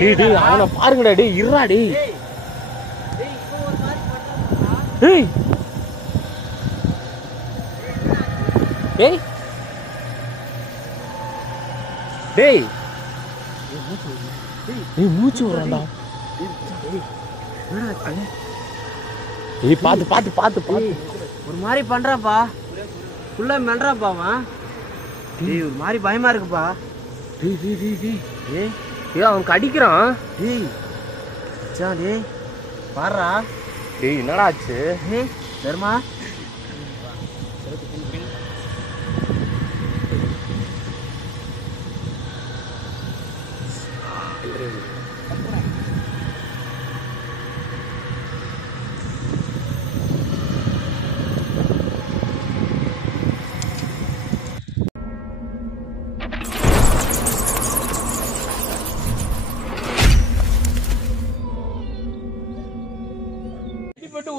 டேய் அவனை பாருங்கடா டேய் இருடா டேய் டேய் டேய் டேய் டேய் மூச்சு விடுறான்டா ஏய் பாத்து பாத்து பாத்து பாத்து ஒரு மாதிரி பண்றாப்பா ஃபுல்லா மெல்றாப்பா அவன் டேய் ஒரு மாதிரி பயமா இருக்குப்பா டேய் டேய் டேய் டேய் ஏய் ஏய் அவன் கடிக்கிறான் டேய் சா டேய் பாறா டேய் என்னடா ஆச்சு டேய் தர்மா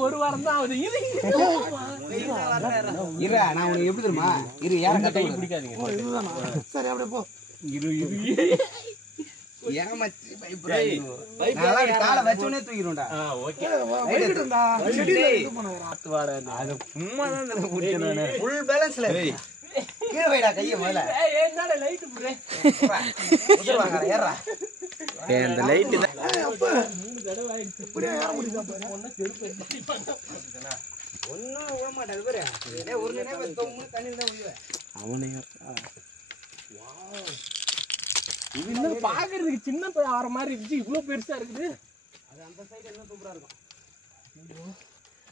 ஒரு வாரம் தான் ஆகுது இரு நான் உனக்கு எப்படி தெரியுமா இரு யார கட்ட பிடிக்காதீங்க சரி அப்படியே போ இரு இரு ஏமாச்சி பயப்படுறீங்க நான் காலை வச்சோனே தூக்கிடும்டா ஓகே வைடுடா செடில இது பண்ணுவா ஆத்து வாடா அது சும்மா தான் நான் புடிச்சேன் நானே ஃபுல் பேலன்ஸ்ல கீழ வைடா கைய முதல்ல ஏய் என்னடா லைட் புரே உதவாங்க ஏறா அந்த லைட் அப்ப 3 தடவை ஆயிடுச்சு இப்படியே ஏற முடியுதா பாரு ஒண்ணு செருப்பு எடுத்து ஒண்ணும் விட மாட்டாது பாரு டேய் ஒரு நேரம் தொம்மு தண்ணி தான் உயிவே அவனே வாவ் இது பாக்குறதுக்கு சின்ன பையன் ஆற மாதிரி இருந்துச்சு இவ்ளோ பெருசா இருக்குது அது அந்த சைடு என்ன சூப்பரா இருக்கும்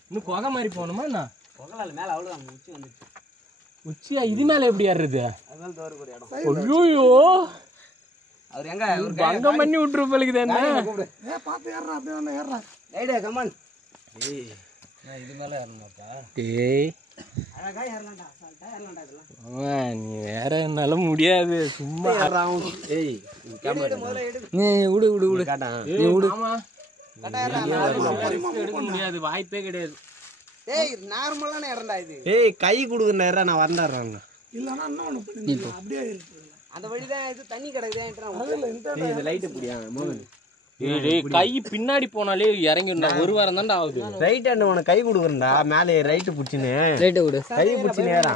இன்னும் கொகை மாதிரி போணுமா என்ன கொகலால மேல அவ்வளவுதான் உச்சி வந்துச்சு உச்சியா இது மேல எப்படி ஏறுறது அதனால தோறு ஒரு இடம் ஐயோ அவர் எங்க ஒரு பங்கம் பண்ணி விட்டுரு பழுக்குது என்ன ஏ பாத்து ஏறறா அப்படியே வந்து ஏறறா லைடே கமான் டேய் நான் இது மேல ஏறணுமாப்பா டேய் அழகா ஏறலாம்டா சால்ட்டா ஏறலாம்டா இதெல்லாம் நீ வேற என்னால முடியாது சும்மா ஏய் கேமரா முதல்ல எடு நீ விடு விடு விடு காட்டா நீ விடு ஆமா காட்டா ஏறலாம் எடுக்க முடியாது வாய்ப்பே கிடையாது ஏய் நார்மலான ஏறடா இது ஏய் கை குடுக்குற ஏறா நான் வரண்டாறேன் இல்லனா இன்னொன்னு பண்ணு அப்படியே இருக்கு அந்த வழி தான் இது தண்ணி கிடக்குதேன்றா இந்த லைட் புடியா மோகன் டேய் கை பின்னாடி போனாலே இறங்கிடா ஒரு வாரம் தான்டா ஆகுது ரைட் ஹேண்ட் உனக்கு கை குடுக்குறடா மேலே ரைட் புடிச்சினே ரைட் விடு கை புடிச்சினே ஏறா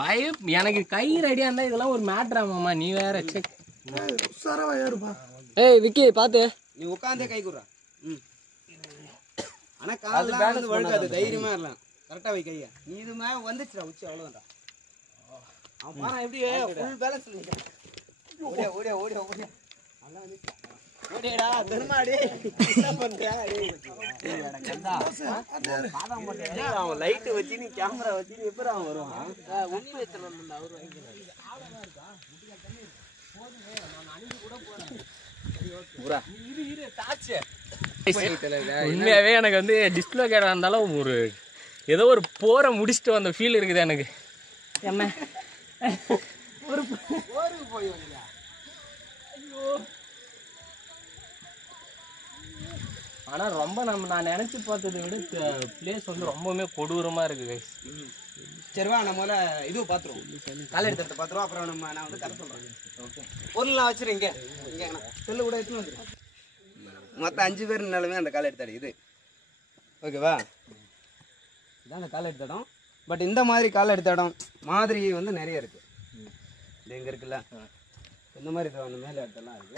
பயம் எனக்கு கை ரெடியா இருந்தா இதெல்லாம் ஒரு மேட்டரா மாமா நீ வேற செக் உசாரவா ஏறுப்பா ஏய் விக்கி பாத்து நீ உட்கார்ந்தே கை குடுறா ஆனா கால்ல வந்து வழுகாது தைரியமா ஏறலாம் கரெக்ட்டா வை கைய நீ இது மேல வந்துச்சுடா உச்சி அவ்வளவுதான்டா அவன் பாரு எப்படி ஃபுல் பேலன்ஸ்ல நிக்குது ஓடியா ஓடியா ஓடியா ஓடியா நல்லா நிக்கு ஓடிடா தர்மாடி என்ன பண்றா டேய் அட கண்டா பாதம் போட்டே அவன் லைட் வச்சி நீ கேமரா வச்சி நீ எப்பற அவன் வருவான் உண்ணி வெச்சறணும் அவர் வாங்கிடுறான் ஆழமா இருக்கா முடியா தண்ணி போடுங்க நான் அணிந்து கூட போறேன் சரி ஓகே புரா இரு தாச்சு உண்மையாவே எனக்கு வந்து டிஸ்லோகேட்டா இருந்தாலும் ஒரு ஏதோ ஒரு போரை முடிச்சுட்டு வந்த ஃபீல் இருக்குது எனக்கு என்ன ஒரு போருக்கு போய் வந்தியா ஐயோ ஆனா ரொம்ப நான் நினைச்சு பார்த்ததை விட பிளேஸ் வந்து ரொம்பவுமே கொடூரமா இருக்குது சரி வா நம்ம இது பாத்துருவோம் காலை எடுத்து பாத்துருவோம் அப்புறம் நான் வந்து கதை சொல்றேன் ஓகே பொருள்லாம் வச்சிருங்க இங்க சொல்லு கூட எடுத்து வந்துரு மொத்தம் 5 பேர் நிலமே அந்த காலை எடுத்தாடு இது ஓகேவா இதான் அந்த காலை எடுத்த இடம் பட் இந்த மாதிரி காலை எடுத்த இடம் மாதிரி வந்து நிறைய இருக்கு இது எங்க இருக்குல்ல இந்த மாதிரி அந்த மேலே இடத்தெல்லாம் இருக்கு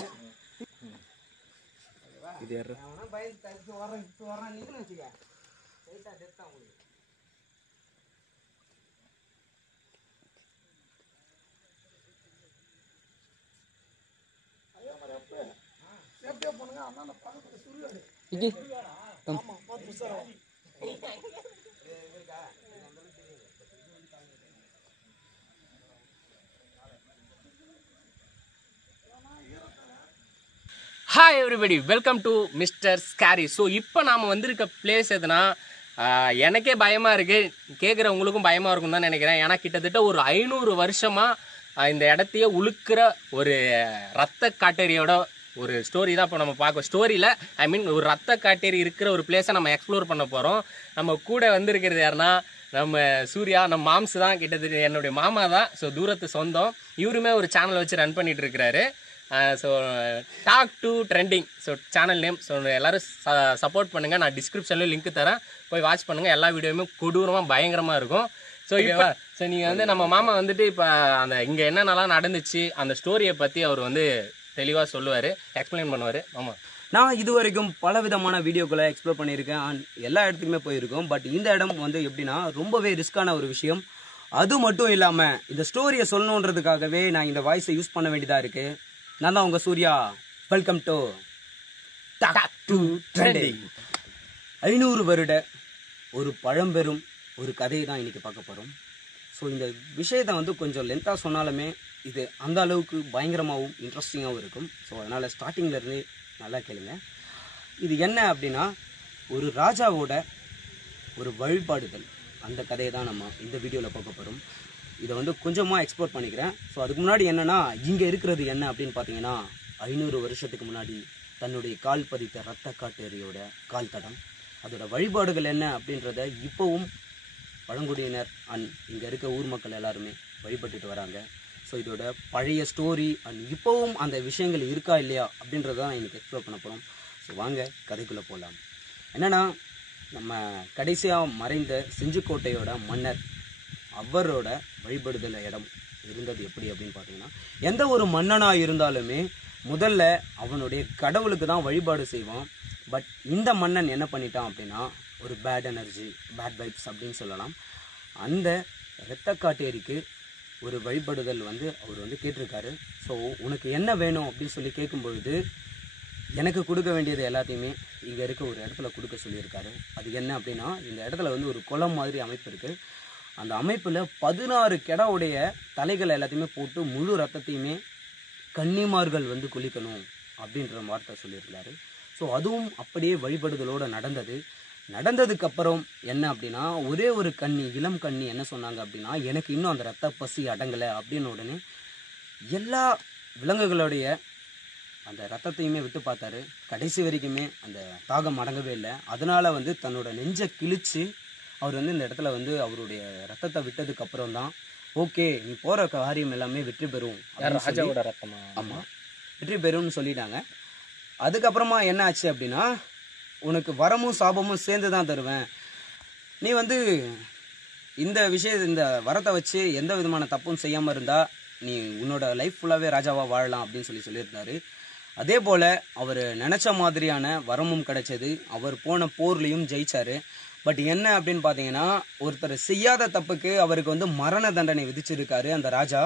இது பயந்து தடுத்து வர்றேன் நீங்களும் வச்சுக்க ரைட்டா டெத்தா உங்களுக்கு சேஃப்டியா பண்ணுங்க அண்ணா பக்கத்துல சுருவாடு விக்கி ஆமா பாத்து sir hi everybody welcome to mister scary. So இப்போ நாம் வந்திருக்க பிளேஸ் எதுனா எனக்கே பயமாக இருக்குது, கேட்குற உங்களுக்கும் பயமாக இருக்கும் தான் நினைக்கிறேன். ஏன்னா கிட்டத்தட்ட ஒரு 500 வருஷமாக இந்த இடத்தையே உழுக்கிற ஒரு ரத்த காட்டேரியோட ஒரு ஸ்டோரி தான் இப்போ நம்ம பார்க்க. ஸ்டோரியில் ஐ மீன் ஒரு ரத்த காட்டேரி இருக்கிற ஒரு பிளேஸை நம்ம எக்ஸ்ப்ளோர் பண்ண போகிறோம். நம்ம கூட வந்திருக்கிறது யாருன்னா நம்ம சூர்யா, நம்ம மாம்ஸ் தான், கிட்டத்தட்ட என்னுடைய மாமா தான். ஸோ தூரத்து சொந்தம். இவருமே ஒரு சேனல் வச்சு ரன் பண்ணிட்டு இருக்கிறாரு. So Talk to Trending so channel name. ஸோ எல்லோரும் சப்போர்ட் பண்ணுங்கள். நான் டிஸ்கிரிப்ஷன்லேயும் லிங்க் தரேன், போய் வாட்ச் பண்ணுங்கள். எல்லா வீடியோவுமே கொடூரமாக பயங்கரமாக இருக்கும். ஸோ ஓகேவா? ஸோ நீங்கள் வந்து நம்ம மாமா வந்துட்டு இப்போ அந்த இங்கே என்னென்னலாம் நடந்துச்சு அந்த ஸ்டோரியை பற்றி அவர் வந்து தெளிவாக சொல்லுவார், எக்ஸ்பிளைன் பண்ணுவார். ஆமாம், நான் இது வரைக்கும் பல விதமான வீடியோக்களை எக்ஸ்ப்ளோர் பண்ணியிருக்கேன் அண்ட் எல்லா இடத்துக்குமே போயிருக்கோம். பட் இந்த இடம் வந்து எப்படின்னா ரொம்பவே ரிஸ்கான ஒரு விஷயம். அது மட்டும் இல்லாமல் இந்த ஸ்டோரியை சொல்லணுன்றதுக்காகவே நான் இந்த வாய்ஸை யூஸ் பண்ண வேண்டியதாக இருக்குது. நான் தான் உங்கள் Surya. Welcome to Talk to Trending. 500 வருட ஒரு பழம்பெரும் ஒரு கதையை தான் இன்னைக்கு பார்க்க போகிறோம். ஸோ இந்த விஷயத்தை வந்து கொஞ்சம் லென்த்தாக சொன்னாலுமே இது அந்த அளவுக்கு பயங்கரமாகவும் இன்ட்ரெஸ்டிங்காகவும் இருக்கும். ஸோ அதனால் ஸ்டார்டிங்லேருந்து நல்லா கேளுங்க. இது என்ன அப்படின்னா ஒரு ராஜாவோட ஒரு வழிபாடுதல், அந்த கதையை தான் நம்ம இந்த வீடியோவில் பார்க்க போகிறோம். இதை வந்து கொஞ்சமாக எக்ஸ்ப்ளோர் பண்ணிக்கிறேன். ஸோ அதுக்கு முன்னாடி என்னென்னா இங்கே இருக்கிறது என்ன அப்படின்னு பார்த்தீங்கன்னா 500 வருஷத்துக்கு முன்னாடி தன்னுடைய கால் பதித்த ரத்த காட்டேரியோட கால் தடம், அதோட வழிபாடுகள் என்ன அப்படின்றத இப்போவும் பழங்குடியினர் அண்ட் இங்கே இருக்க ஊர் மக்கள் எல்லாருமே வழிபட்டுட்டு வராங்க. ஸோ இதோட பழைய ஸ்டோரி அண்ட் இப்போவும் அந்த விஷயங்கள் இருக்கா இல்லையா அப்படின்றத தான் இன்னைக்கு எக்ஸ்ப்ளோர் பண்ண போகிறோம். ஸோ வாங்க கதைக்குள்ளே போகலாம். என்னென்னா நம்ம கடைசியாக மறைந்த செஞ்சிக்கோட்டையோட மன்னர் அவரோட வழிபடுதல் இடம் இருந்தது எப்படி அப்படின்னு பார்த்தீங்கன்னா, எந்த ஒரு மன்னனாக இருந்தாலுமே முதல்ல அவனுடைய கடவுளுக்கு தான் வழிபாடு செய்வான். பட் இந்த மன்னன் என்ன பண்ணிட்டான் அப்படின்னா ஒரு பேட் எனர்ஜி, பேட் வைப்ஸ் அப்படின்னு சொல்லலாம், அந்த இரத்த காட்டேரிக்கு ஒரு வழிபடுதல் வந்து அவர் வந்து கேட்டிருக்காரு. ஸோ உனக்கு என்ன வேணும் அப்படின்னு சொல்லி கேட்கும்பொழுது எனக்கு கொடுக்க வேண்டியது எல்லாத்தையுமே இங்கே இருக்க ஒரு இடத்துல கொடுக்க சொல்லியிருக்காரு. அது என்ன அப்படின்னா இந்த இடத்துல வந்து ஒரு குளம் மாதிரி அமைப்பு இருக்குது. அந்த அமைப்பில் 16 கெடாவுடைய தலைகள் எல்லாத்தையுமே போட்டு முழு ரத்தத்தையுமே கன்னிமார்கள் வந்து குளிக்கணும் அப்படின்ற வார்த்தை சொல்லியிருக்காரு. ஸோ அதுவும் அப்படியே வழிபடுதலோடு நடந்தது. நடந்ததுக்கு அப்புறம் என்ன அப்படின்னா ஒரே ஒரு கன்னி, இளம் கன்னி என்ன சொன்னாங்க அப்படின்னா எனக்கு இன்னும் அந்த ரத்த பசி அடங்கலை அப்படின்னு உடனே எல்லா விலங்குகளுடைய அந்த ரத்தத்தையுமே விட்டு பார்த்தாரு. கடைசி வரைக்குமே அந்த தாகம் அடங்கவே இல்லை. அதனால வந்து தன்னோட நெஞ்சை கிழிச்சு அவர் வந்து இந்த இடத்துல வந்து அவருடைய ரத்தத்தை விட்டதுக்கு அப்புறம் தான் ஓகே நீ போகிற காரியம் எல்லாமே வெற்றி பெறும், ராஜாவோட ரத்தமா? ஆமாம், வெற்றி பெறும்னு சொல்லிட்டாங்க. அதுக்கப்புறமா என்ன ஆச்சு அப்படின்னா உனக்கு வரமும் சாபமும் சேர்ந்து தான் தருவேன், நீ வந்து இந்த இந்த வரத்தை வச்சு எந்த விதமான தப்பும் செய்யாமல் இருந்தால் நீ உன்னோட லைஃப் ஃபுல்லாகவே ராஜாவாக வாழலாம் அப்படின்னு சொல்லியிருந்தாரு. அதே போல் அவர் நினச்ச மாதிரியான வரமும் கிடைச்சது. அவர் போன போர்லேயும் ஜெயிச்சார். பட் என்ன அப்படின்னு பார்த்தீங்கன்னா ஒருத்தர் செய்யாத தப்புக்கு அவருக்கு வந்து மரண தண்டனை விதிச்சிருக்காரு அந்த ராஜா.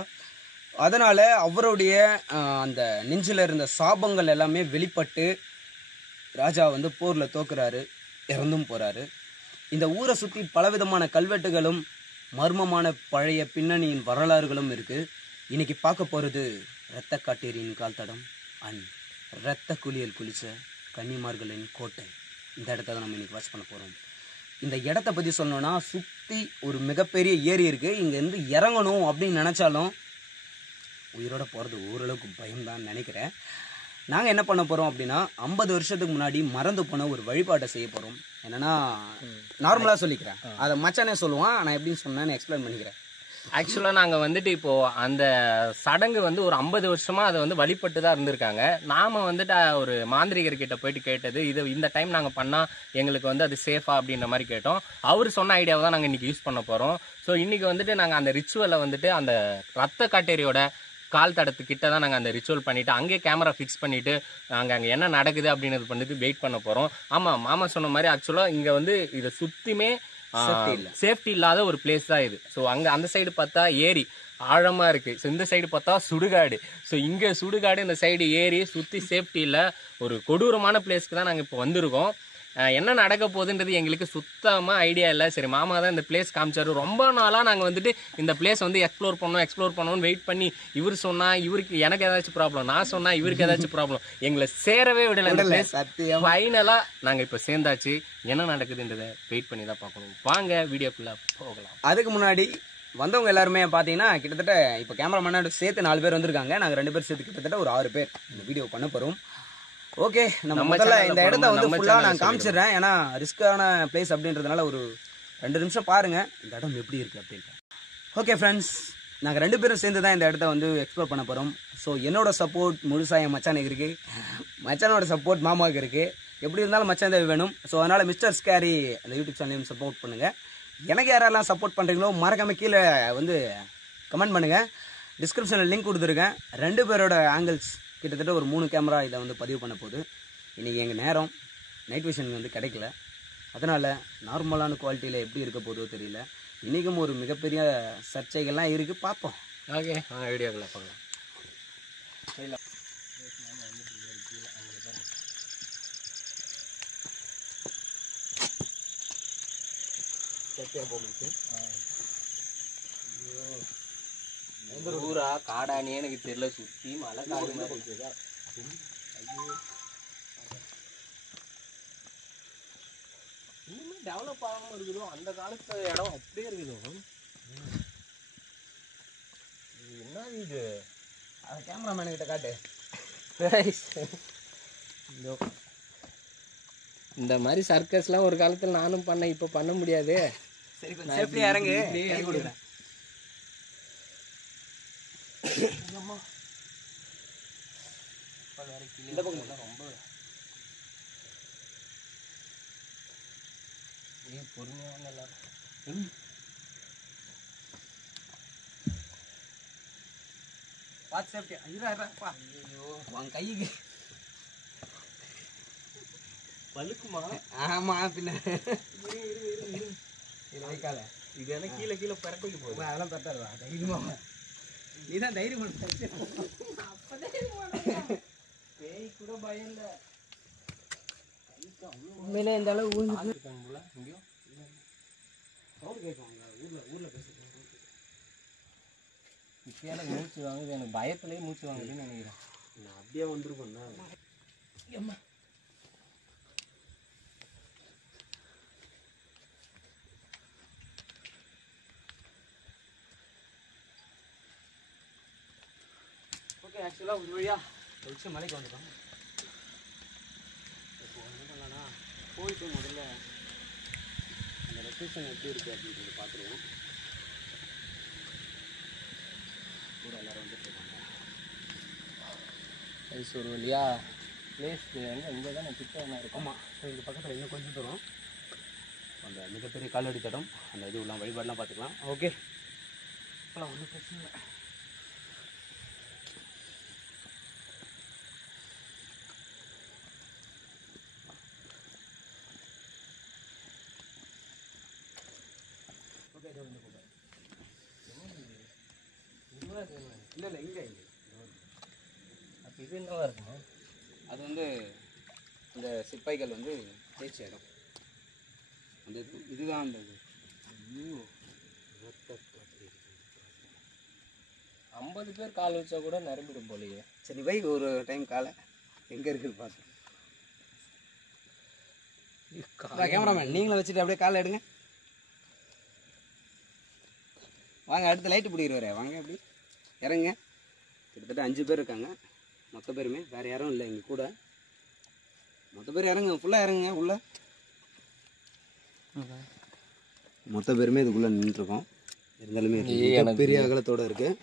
அதனால் அவருடைய அந்த நெஞ்சில் இருந்த சாபங்கள் எல்லாமே வெளிப்பட்டு ராஜா வந்து போரில் தோக்குறாரு, இறந்தும் போகிறாரு. இந்த ஊரை சுற்றி பலவிதமான கல்வெட்டுகளும் மர்மமான பழைய பின்னணியின் வரலாறுகளும் இருக்குது. இன்றைக்கி பார்க்க போகிறது இரத்த காட்டேரியின் கால் தடம் அண்ட் இரத்த குளியல் குளித்த கன்னிமார்களின் கோட்டை. இந்த இடத்த தான் நம்ம இன்றைக்கி வாட்ச் பண்ண போகிறோம். இந்த இடத்த பற்றி சொல்லணும்னா சுற்றி ஒரு மிகப்பெரிய ஏரி இருக்குது. இங்கேருந்து இறங்கணும் அப்படின்னு நினச்சாலும் உயிரோட போகிறது ஓரளவுக்கு பயம்தான் நினைக்கிறேன். நாங்கள் என்ன பண்ண போகிறோம் அப்படின்னா 50 வருஷத்துக்கு முன்னாடி மறந்து போன ஒரு வழிபாட்டை செய்ய போகிறோம். என்னென்னா நார்மலாக சொல்லிக்கிறேன், அதை மச்சானே சொல்லுவான், நான் எப்படின்னு சொன்னேன்னு எக்ஸ்பிளைன் பண்ணிக்கிறேன். ஆக்சுவலாக நாங்கள் வந்துட்டு இப்போது அந்த சடங்கு வந்து ஒரு 50 வருஷமாக அதை வந்து வழிபட்டு தான் இருந்திருக்காங்க. நாம் வந்துட்டு ஒரு மாந்திரிகர்கிட்ட போயிட்டு கேட்டது இது இந்த டைம் நாங்கள் பண்ணால் எங்களுக்கு வந்து அது சேஃபா அப்படின்ற மாதிரி கேட்டோம். அவர் சொன்ன ஐடியாவை தான் நாங்கள் இன்றைக்கி யூஸ் பண்ண போகிறோம். ஸோ இன்றைக்கி வந்துட்டு நாங்கள் அந்த ரிச்சுவலை வந்துட்டு அந்த ரத்த காட்டேரியோட கால் தடத்துக்கிட்ட தான் நாங்கள் அந்த ரிச்சுவல் பண்ணிவிட்டு அங்கே கேமரா ஃபிக்ஸ் பண்ணிவிட்டு நாங்கள் அங்கே என்ன நடக்குது அப்படின்றது பண்ணிட்டு வெயிட் பண்ண போகிறோம். ஆமாம், மாமா சொன்ன மாதிரி ஆக்சுவலாக இங்கே வந்து இதை சுற்றியுமே சேஃப்டி இல்லாத ஒரு பிளேஸ் தான் இது. ஸோ அங்கே அந்த சைடு பார்த்தா ஏரி ஆழமாக இருக்குது. ஸோ இந்த சைடு பார்த்தா சுடுகாடு. ஸோ இங்கே சுடுகாடு, இந்த சைடு ஏரி, சுற்றி சேஃப்டி இல்லை, ஒரு கொடூரமான பிளேஸ்க்கு தான் நாங்கள் இப்போ வந்திருக்கோம். என்ன நடக்க போகுதுன்றது எங்களுக்கு சுத்தமாக ஐடியா இல்லை. சரி, மாமா தான் இந்த பிளேஸ் காமிச்சாரு. ரொம்ப நாளாக நாங்கள் வந்துட்டு இந்த பிளேஸ் வந்து எக்ஸ்ப்ளோர் பண்ணோம்னு வெயிட் பண்ணி இவர் சொன்னால் இவருக்கு எனக்கு ஏதாச்சும் ப்ராப்ளம், நான் சொன்னால் இவருக்கு ஏதாச்சும் ப்ராப்ளம், எங்களை சேரவே விடலை. ஃபைனலாக நாங்கள் இப்போ சேர்ந்தாச்சு. என்ன நடக்குதுன்றதை வெயிட் பண்ணி தான் பார்க்கணும். வாங்க வீடியோக்குள்ளே போகலாம். அதுக்கு முன்னாடி வந்தவங்க எல்லாருமே பார்த்தீங்கன்னா கிட்டத்தட்ட இப்போ கேமராமேனோட சேர்த்து 4 பேர் வந்திருக்காங்க. நாங்கள் 2 பேர் சேர்த்து கிட்டத்தட்ட ஒரு 6 பேர் இந்த வீடியோ பண்ண போகிறோம். ஓகே, நம்ம முதல்ல இந்த இடத்த வந்து ஃபுல்லாக நான் காமிச்சிடுறேன். ஏன்னா ரிஸ்கான பிளேஸ் அப்படின்றதுனால ஒரு 2 நிமிஷம் பாருங்கள் இந்த இடம் எப்படி இருக்குது அப்படின்ட்டு. ஓகே ஃப்ரெண்ட்ஸ், நாங்கள் 2 பேரும் சேர்ந்து தான் இந்த இடத்த வந்து எக்ஸ்ப்ளோர் பண்ண போகிறோம். ஸோ என்னோட சப்போர்ட் முழுசாக என் மச்சானுக்கு இருக்குது, மச்சானோட சப்போர்ட் மாமாவுக்கு இருக்குது. எப்படி இருந்தாலும் மச்சான் தேவை வேணும். ஸோ அதனால் மிஸ்டர் ஸ்கேரி அந்த யூடியூப் சேனலையும் சப்போர்ட் பண்ணுங்கள். எனக்கு யாரெல்லாம் சப்போர்ட் பண்ணுறீங்களோ மறக்காமல் கீழே வந்து கமெண்ட் பண்ணுங்கள். டிஸ்கிரிப்ஷனில் லிங்க் கொடுத்துருக்கேன். 2 பேரோட ஆங்கிள்ஸ் கிட்டத்தட்ட ஒரு 3 கேமரா இதை வந்து பதிவு பண்ண போகுது. இன்றைக்கி எங்கள் நேரம் நைட் விஷன் வந்து கிடைக்கல, அதனால் நார்மலான குவாலிட்டியில் எப்படி இருக்க போதோ தெரியல. இன்றைக்கும் ஒரு மிகப்பெரிய சர்ச்சைகள்லாம் இருக்குது, பார்ப்போம். ஓகே வீடியோக்குள்ள போகலாம். ஊரா காடானே எனக்கு தெரியல, சுற்றி மழை காடு மாதிரி இருக்குதா. இன்னுமே டெவலப் ஆகாம இருக்குதோ, அந்த காலத்து இடம் அப்படியே இருக்குதோ. என்ன இது? அதை கேமராமேனுக்கிட்ட காட்டு. இந்த மாதிரி சர்க்கஸ்லாம் ஒரு காலத்தில் நானும் பண்ணேன், இப்போ பண்ண முடியாது. சரி கொஞ்சம் சேஃப்டியாக இறங்கு. இந்த பக்கம் ரொம்ப பொறுமையான எல்லாரும் பார்த்து சேஃப்டியா. ஐயோ உன் கைக்கு பழுக்குமா? ஆமா, பின்ன வைக்காத. இது என்ன கீழே கீழே பரட்டைக்கு போகுது. அதெல்லாம் பத்தாதுவா, தைரியமா நீதான் தைரியம் பேய் கூட பயம் இல்லை. உண்மையிலே இந்த அளவு ஊந்து இருக்காங்களா இங்கேயும்? ஊர்ல பேசுறேன். இப்போ எனக்கு மூச்சு வாங்குது, எனக்கு பயத்துலேயே மூச்சு வாங்குதுன்னு நினைக்கிறேன். நான் அப்படியே வந்துருப்பேன்னா அம்மா ஓகே. ஆக்சுவலாக ஒரு வழியா ஒரு மலைக்கு வந்துட்டோம். இப்போ என்ன பண்ணலாம்னா போயிட்டு முதல்ல அந்த லொக்கேஷன் எப்படி இருக்குது அப்படின்றத பார்த்துருவோம். கூட எல்லோரும் வந்துட்டு இருக்காங்க. அது ஒரு வழியா பிளேஸ் இங்கே தான் நான் கிட்ட என்ன இருக்கும். ஆமாம், ஸோ இந்த பக்கத்தில் இன்னும் கொஞ்சம் தூரம் அந்த மிகப்பெரிய காலடி தடம், அந்த இது உள்ள வழிபாடெலாம் பார்த்துக்கலாம். ஓகே, இப்போலாம் ஒன்றும் பிரச்சனை இல்லை. இல்லை இங்கே அப்போ இது என்னவா இருக்குமா? அது வந்து இந்த சிப்பாய்கள் வந்து தேய்ச்ச இடம். அந்த இதுதான் அந்த இது. 50 பேர் கால் வச்சா கூட நிரம்பிடும் போலையே. சரி வை, ஒரு டைம் காலை எங்கே இருக்குன்னு பார்த்து. கேமராமேன் நீங்களும் வச்சுட்டு அப்படியே காலை எடுங்க. வாங்க, அடுத்த லைட்டு பிடிக்கிறவரே வாங்க, அப்படி இறங்குங்க. கிட்டத்தட்ட 5 பேர் இருக்காங்க மொத்த பேருமே, வேறு யாரும் இல்லை இங்கே கூட. மொத்த பேர் இறங்குங்க, ஃபுல்லாக இறங்குங்க உள்ள. மொத்த பேருமே இதுக்குள்ளே நின்றுருக்கோம். இருந்தாலுமே பெரிய அகலத்தோடு இருக்குது.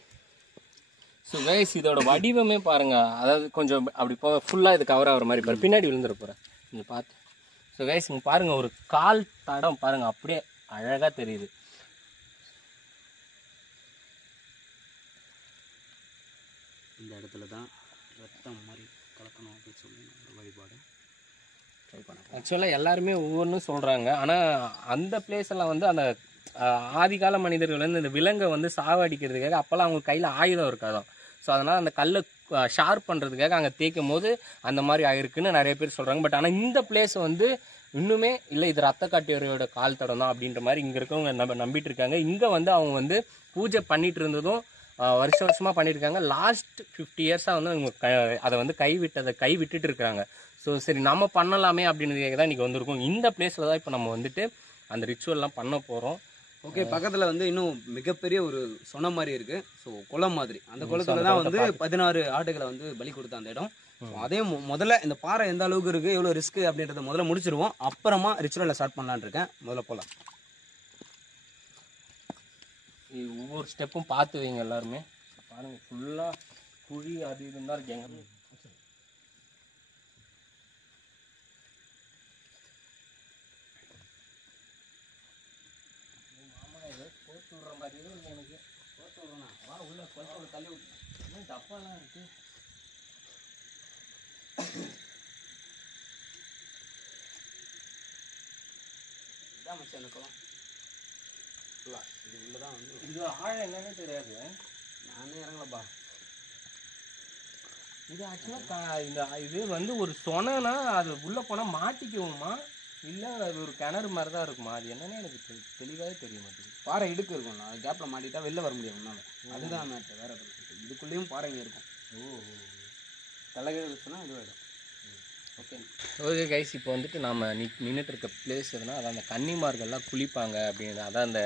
ஸோ கைஸ் இதோட வடிவமே பாருங்க, அதாவது கொஞ்சம் அப்படி போ ஃபுல்லாக இது கவர் ஆகிற மாதிரி பாரு, பின்னாடி விழுந்துட போகிறேன் நீங்கள் பார்த்து. ஸோ கைஸ் இங்கே பாருங்கள், ஒரு கால் தடம் பாருங்கள், அப்படியே அழகாக தெரியுது. இந்த இடத்துல தான் ரத்தம் மாதிரி கலக்கணும் அப்படின்னு சொல்லி ஒரு வழிபாடு ட்ரை பண்ண. ஆக்சுவலாக எல்லாருமே ஒவ்வொன்றும் சொல்கிறாங்க, ஆனால் அந்த பிளேஸ் எல்லாம் வந்து அந்த ஆதிகால மனிதர்கள் வந்து இந்த விலங்கை வந்து சாவடிக்கிறதுக்காக அப்போல்லாம் அவங்க கையில் ஆயுதம் இருக்காதான். ஸோ அதனால் அந்த கல்லை ஷார்ப் பண்ணுறதுக்காக அங்கே தேய்க்கும் போது அந்த மாதிரி ஆயிருக்குன்னு நிறைய பேர் சொல்கிறாங்க. பட் ஆனால் இந்த பிளேஸ் வந்து இன்னுமே இல்லை, இது ரத்த காட்டியவரோட கால் தடம் தான் அப்படின்ற மாதிரி இங்கே இருக்கவங்க நம்பிட்டு இருக்காங்க. இங்கே வந்து அவங்க வந்து பூஜை பண்ணிட்டு இருந்ததும் வருஷமாக பண்ணியிருக்காங்க. லாஸ்ட் 50 இயர்ஸாக வந்து அவங்க அதை வந்து கை விட்டுட்டு இருக்கிறாங்க. ஸோ சரி நம்ம பண்ணலாமே அப்படின்றதுக்காக தான் இன்றைக்கி வந்திருக்கோம். இந்த பிளேஸில் தான் இப்போ நம்ம வந்துட்டு அந்த ரிச்சுவல்லாம் பண்ண போகிறோம். ஓகே, பக்கத்தில் வந்து இன்னும் மிகப்பெரிய ஒரு சொன்ன மாதிரி இருக்குது. ஸோ குளம் மாதிரி, அந்த குளத்துல தான் வந்து 16 ஆடுகளை வந்து பலி கொடுத்த அந்த இடம். அதே முதல்ல இந்த பாறை எந்த அளவுக்கு இருக்குது, எவ்வளோ ரிஸ்க்கு அப்படின்றத முதல்ல முடிச்சிருவோம். அப்புறமா ரிச்சுவலை ஸ்டார்ட் பண்ணலான்னு இருக்கேன். முதல்ல போகலாம். ஒவ்வொரு ஸ்டெப்பும் பார்த்து வைங்க எல்லாருமே. பாருங்கள் ஃபுல்லாக குழி அது இருந்தால் கேங்க. மாமா ஏதோ போட்டு விட்ற மாதிரியே இல்லை எனக்கு. போட்டு விட்றேண்ணா வா உள்ள கொஞ்சம் தள்ளி விட்டு இன்னும் தப்பாலாம் இருக்குது. இதான் மச்சான் அந்த குளம் ஃபுல்லாக இது உள்ளே தான் வந்து இது ஆழம் என்னன்னே தெரியாது. நானே இறங்கலப்பா. இது ஆக்சுவலாக இந்த இது வந்து ஒரு சொனைனா அது உள்ளே போனால் மாட்டிக்குவோமா இல்லை அது ஒரு கிணறு மாதிரி தான் இருக்குமா? அது என்னன்னே எனக்கு தெளிவாகவே தெரிய மாட்டேங்குது. பாறை இடுக்கு இருக்கும், அது கேப்பில் மாட்டிட்டா வெளில வர முடியும் முன்னால். அதுதான் மேட்ரு, வேறு இதுக்குள்ளேயும் பாறைங்க இருக்கும். தலைகீழ வச்சுன்னா இதுவாகிடும். ஓகே கைஸ், இப்போ வந்துட்டு நாம் நின்றுட்டு இருக்க பிளேஸ் எதுனா அதான் அந்த கன்னிமார்கள்லாம் குளிப்பாங்க அப்படின்னு. அதான் அந்த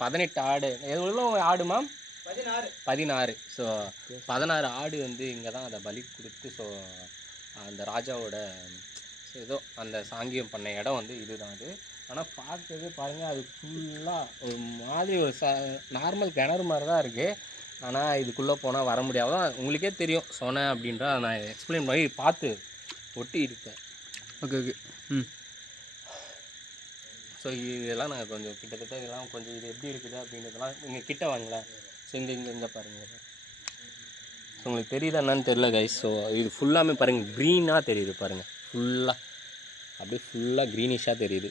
18 ஆடு எவ்வளோ ஆடுமா? 16. ஸோ 16 ஆடு வந்து இங்கே தான் அதை பலி கொடுத்து ஸோ அந்த ராஜாவோட ஏதோ அந்த சாங்கியம் பண்ண இடம் வந்து இதுதான் அது. ஆனால் பார்க்கவே பாருங்கள் அது ஃபுல்லாக ஒரு மாதிரி ஒரு நார்மல் கிணறு மாதிரி தான் இருக்குது. ஆனால் இதுக்குள்ளே போனால் வர முடியாது. உங்களுக்கே தெரியும் சொன்னேன் அப்படின்றா நான் எக்ஸ்பிளைன் பண்ணி பார்த்து ஒட்டி இருப்பேன். Okay okay. ஸோ இதெல்லாம் நான் கொஞ்சம் கிட்டத்தட்ட இதெல்லாம் கொஞ்சம் இது எப்படி இருக்குது அப்படின்றதெல்லாம் இங்கே கிட்ட வாங்களேன். ஸோ இங்கே பாருங்கள். ஸோ உங்களுக்கு தெரியுதா என்னன்னு தெரியல கைஸ். ஸோ இது ஃபுல்லாமே பாருங்கள் க்ரீனாக தெரியுது பாருங்கள். ஃபுல்லாக அப்படியே ஃபுல்லாக க்ரீனிஷாக தெரியுது.